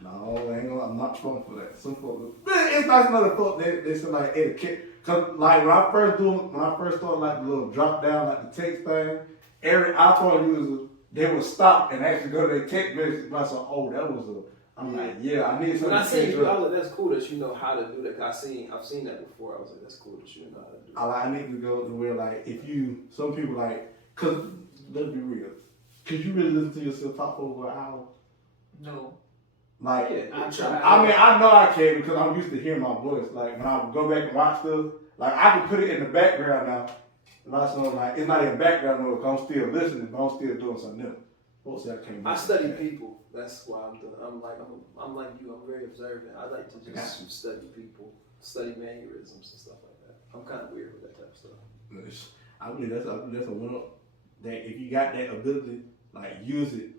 No, I ain't gonna, I'm not strong for that. Some folks, it's nice another folk, they say like etiquette. Cause like when I first started like the little drop down, like the text thing, every iPhone user, they would stop and actually go to their text message. And I said, oh, that was I'm like, yeah, I need something. When I to seen change you, up. I was like, that's cool that you know how to do that. I've seen that before. I was like, that's cool that you know how to do that. I need to go to where like some people like, cause let's be real, could you really listen to yourself talk for over an hour? No. Like, Yeah, I try. I mean, I know I can because I'm used to hearing my voice. Like when I go back and watch stuff, like I can put it in the background now. And I saw like it's not in the background mode. I'm still listening, but I'm still doing something else. Folks say I can't. I study people. That's why I'm doing. I'm like you. I'm very observant. I like to just study people, study mannerisms and stuff like that. I'm kind of weird with that type of stuff. I believe that's a one up. That if you got that ability, like use it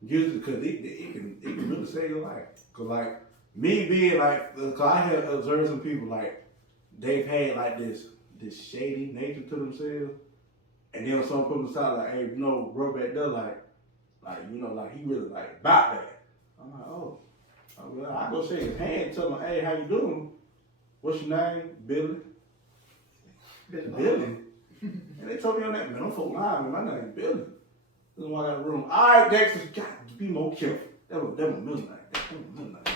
because it can really save your life. Cause like me being like, cause I have observed some people like they've had like this shady nature to themselves, and then some people decide like, hey, you know, bro back there like you know, like he really like about that. I'm like, oh, well, I go shake his hand and tell him, hey, how you doing? What's your name? Billy. Billy. And they told me on that, man, I'm so lying, man, my name's Billy. This is why I got a room. All right, Dexter, got to be more careful. That was midnight. That was midnight.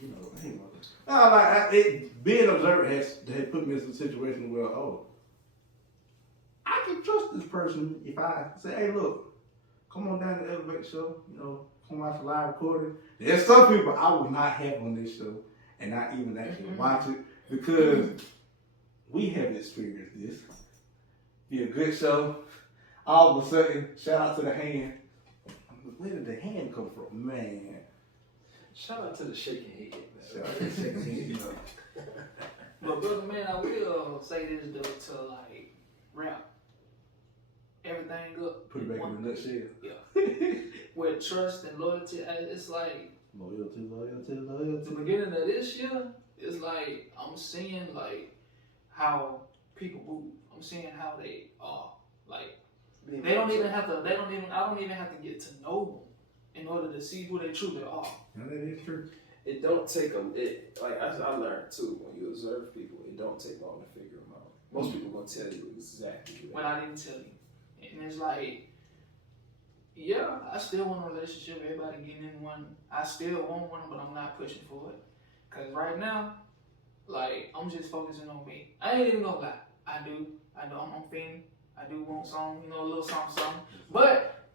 You know, hey, being observant has put me in some situation where, oh, I can trust this person if I say, hey, look, come on down to the Elevate Show, you know, come watch the live recording. There's some people I would not have on this show and not even actually watch it because we have experienced this. Be a good show. All of a sudden, shout out to the hand. Where did the hand come from? Man. Shout out to the shaking head. Man. Shout out to the shaking head, you know. But brother man, I will say this though to like wrap everything up. Put it back in the nutshell. Yeah. With trust and loyalty, it's like Loyalty. the beginning of this year, it's like I'm seeing like how people move. I'm seeing how they are. Like They don't even have to. I don't even have to get to know them in order to see who they truly are. No, that is true. It don't take like I learned too, when you observe people, it don't take long to figure them out. Most people gonna tell you exactly who they When I didn't tell you, and it's like, yeah, I still want a relationship. Everybody getting in one. I still want one, but I'm not pushing for it. Cause right now, like I'm just focusing on me. I ain't even gonna lie. I do. I'm feeling. I do want some, a little something. But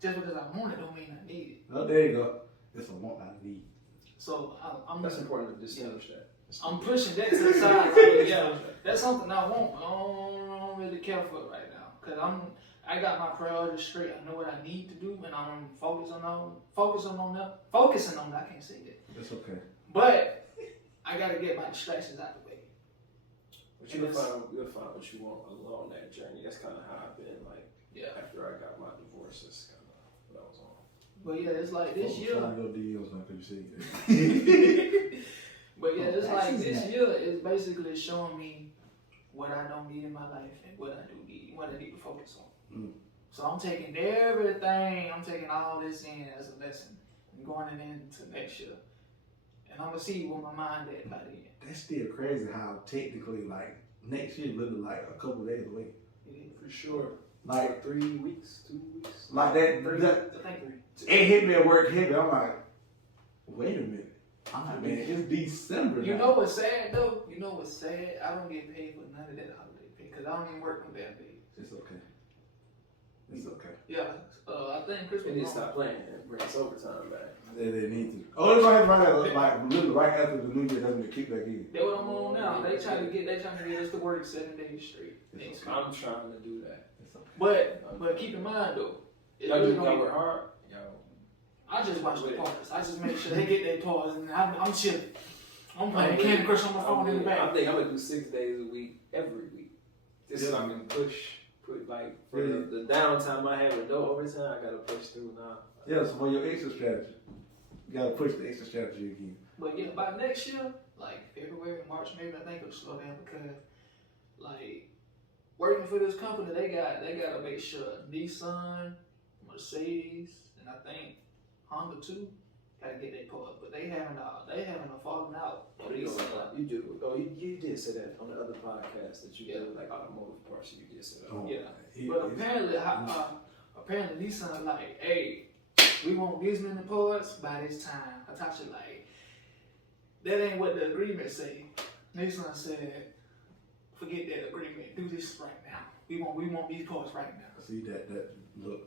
just because I want it don't mean I need it. Oh, there you go. It's a want, not a need. So I'm That's important to distinguish that. I'm pushing that to the side. Like, yeah, that's something I want. I don't really care for it right now because I got my priorities straight. I know what I need to do, and I'm focusing on that. I can't say that. It's okay. But I gotta get my distractions out the way. But you'll find what you want along that journey. That's kind of how I've been. Like, after I got my divorce, that's kind of what I was on. But yeah, it's like this year. But yeah, it's like this year is basically showing me what I don't need in my life and what I do need, what I need to focus on. Mm. So I'm taking everything, I'm taking all this in as a lesson and going into next year. And I'm gonna see where my mind at by the end. That's still crazy how technically, like, next year literally like a couple days away. For sure. Like 3 weeks, 2 weeks. Like I think 3. It hit me at work heavy. I'm like, wait a minute. I'm like, man, it's December. You now. know what's sad though? You know what's sad? I don't get paid for none of that holiday pay because I don't even work on that day. It's okay. It's okay. Yeah, I think They Christmas. need to stop playing and bring us overtime back. They need to. Oh, they're gonna have to write like literally right after the New Year. They're gonna kick back in. That's what I'm on now. They trying to get us to work 7 days straight. Next week. I'm trying to do that. But keep in mind though, Y'all work hard. I just watch the parts. I just make sure they get their toys and I'm chilling. I'm playing Candy Crush on my phone in the back. I think I'm gonna do 6 days a week, every week. Just so I can put like for the downtime I have with no overtime, I gotta push through now. Yeah, so for your extra strategy, you gotta push the extra strategy again. But yeah, by next year, like February, March, maybe I think it'll slow down because like working for this company, they gotta make sure Nissan, Mercedes, and I think Honda too gotta get their part. But they having a falling out. You do. Oh, you did say that on the other podcast that you did like automotive parts. You did say that. Oh, Yeah. But apparently Nissan like, hey, we want this many parts by this time. Hitachi like, that ain't what the agreement say. Nissan said, forget that agreement. Do this right now. We want these parts right now. See that look.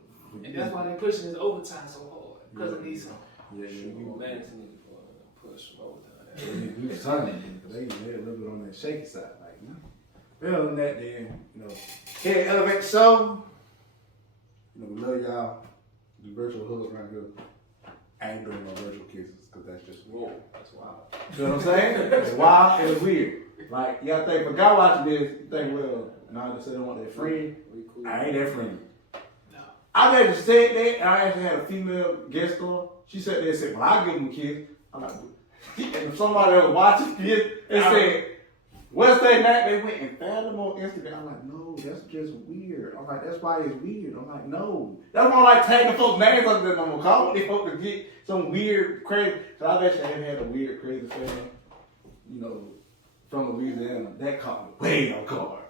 And that's why they pushing this overtime so hard because of Nissan. Yeah, Well, man, need to push from overtime. they do something. They're a little bit on that shaky side, like, you know. Better than that, then, Hey, Elevate the Show. We love y'all. Do virtual hugs around here. I ain't doing no virtual kisses, because that's just Whoa, that's wild. You know what I'm saying? It's wild and it's weird. Like, you gotta think, for a guy watching this, you think, well, now they say they want their friend. Cool. I ain't that friend. No. I actually said that, and I actually had a female guest star. She sat there and said, well, I'll give him a kiss. I'm like, and if somebody was watching it and said, Wednesday night they went and found him on Instagram. I'm like, no, that's just weird. I'm like, that's why it's weird. I'm like, no. That's why I like tagging folks' names up there. I'm gonna call these folks to get some weird, crazy. So I've actually had a weird, crazy fan, from Louisiana. That caught me way on guard.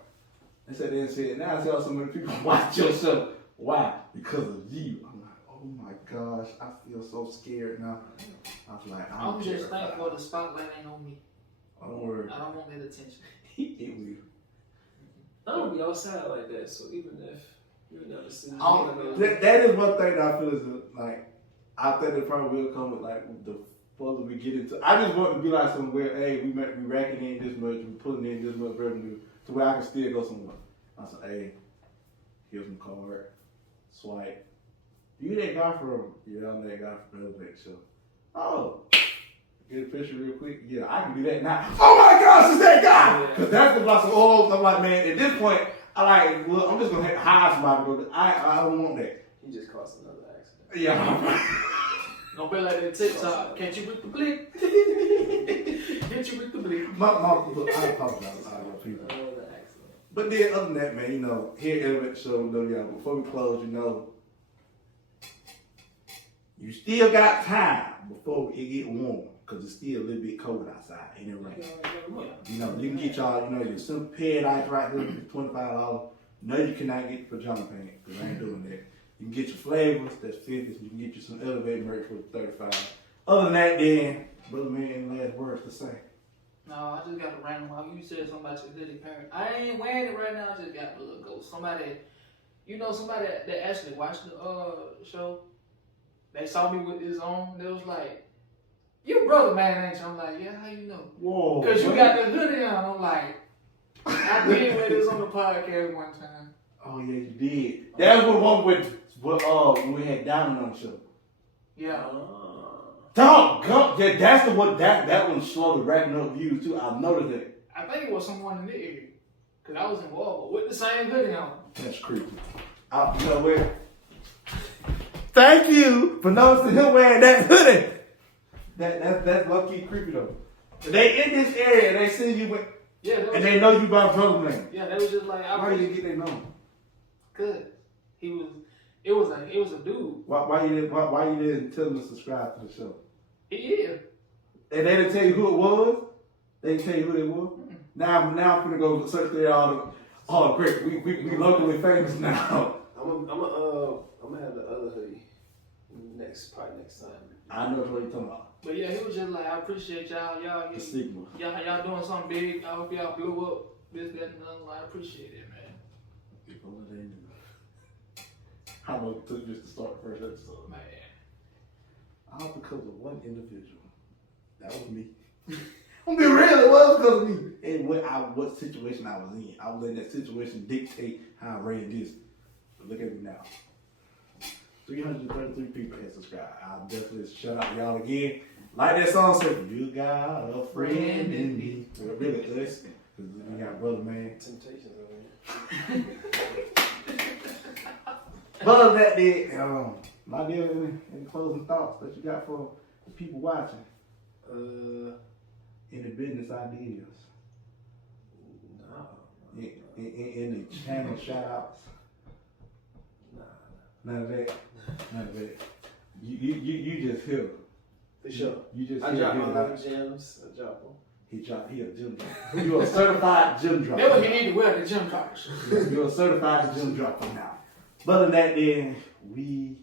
They said, now I tell so many people, watch yourself. Why? Because of you. I'm like, oh my gosh, I feel so scared now. I was like, I'm just thankful the spotlight ain't on me. Oh, don't worry. I don't want that attention. It will. I don't be outside like that, so even if you never see me, that is one thing that I feel is like, I think it probably will come with like the further we get into. I just want to be like somewhere, hey, we racking in this much, we putting in this much revenue, to where I can still go somewhere. I said, hey, here's some card, swipe. You that guy from? Yeah, I'm that guy from Elevate Show. Oh, get a picture real quick. Yeah, I can do that now. Oh my gosh, it's that guy! Because that's the block of old. I'm like, man, at this point, well, I'm just going to hire somebody. I don't want that. He just caused another accident. Yeah. Don't be like that TikTok. Catch you with the blick. Hit you with the blick. Look, I apologize to all your people. Another accident. But then other than that, man, here at Elevate the Show, y'all, before we close, you still got time before it get warm, because it's still a little bit cold outside and it rains. You can get y'all, your simple pair ice right there for $25. No, you cannot get pajama pants, because I ain't doing that. You can get your flavors, that's $50. You can get you some Elevate merch for $35. Other than that, then, brother man, any last words to say? No, I just got a random one. You said something about your hoodie parent. I ain't wearing it right now. I just got a little ghost. Somebody that actually watched the show, they saw me with this on. They was like, "You brother man, ain't you?" I'm like, "Yeah, how you know?" Whoa. Because you got the hoodie on. I'm like, I did wear this on the podcast one time. Oh yeah, you did. That was the one when we had Diamond on the show. Yeah. Doggone, yeah, that's the one. That one's slowly racking up views too. I noticed that. I think it was someone in the area. Because I was in Walmart with the same hoodie on. That's creepy. You know what? Thank you for noticing him wearing that hoodie. That's low key creepy though. They in this area, they see you with, and they know you by brother man. Yeah, they was just like, why you didn't get their number? Good. It was a dude. Why you didn't tell them to subscribe to the show? He is. And they didn't tell you who it was? They didn't tell you who they was? Mm-hmm. Now I'm gonna go search through all great. We locally famous now. I'm gonna have the other hoodie next time. I know what you're talking about. But yeah, he was just like, I appreciate y'all. Y'all Sigma. Y'all doing something big. I hope y'all blew up. This, that, and other. I appreciate it, man. If only they knew. How long it took just to start the first episode? Man. All because of one individual. That was me. I'm being real, it was because of me. And what situation I was in. I was letting that situation dictate how I rated this. But look at me now. 333 people had subscribed. I'll definitely shout out to y'all again. Like that song said, you got a friend in me. Well, really, us. Because we got brother man. Temptations over here. Other than that, then, my dear, any closing thoughts that you got for the people watching? Any business ideas? No. Any channel shout outs? None of that. None of that. You just here. For sure. You just I drop my little gems. I drop them. He a gym dropper. You a certified gym dropper. That's what you need to wear, the gym dropper. You're a certified gym dropper now. But other than that, then we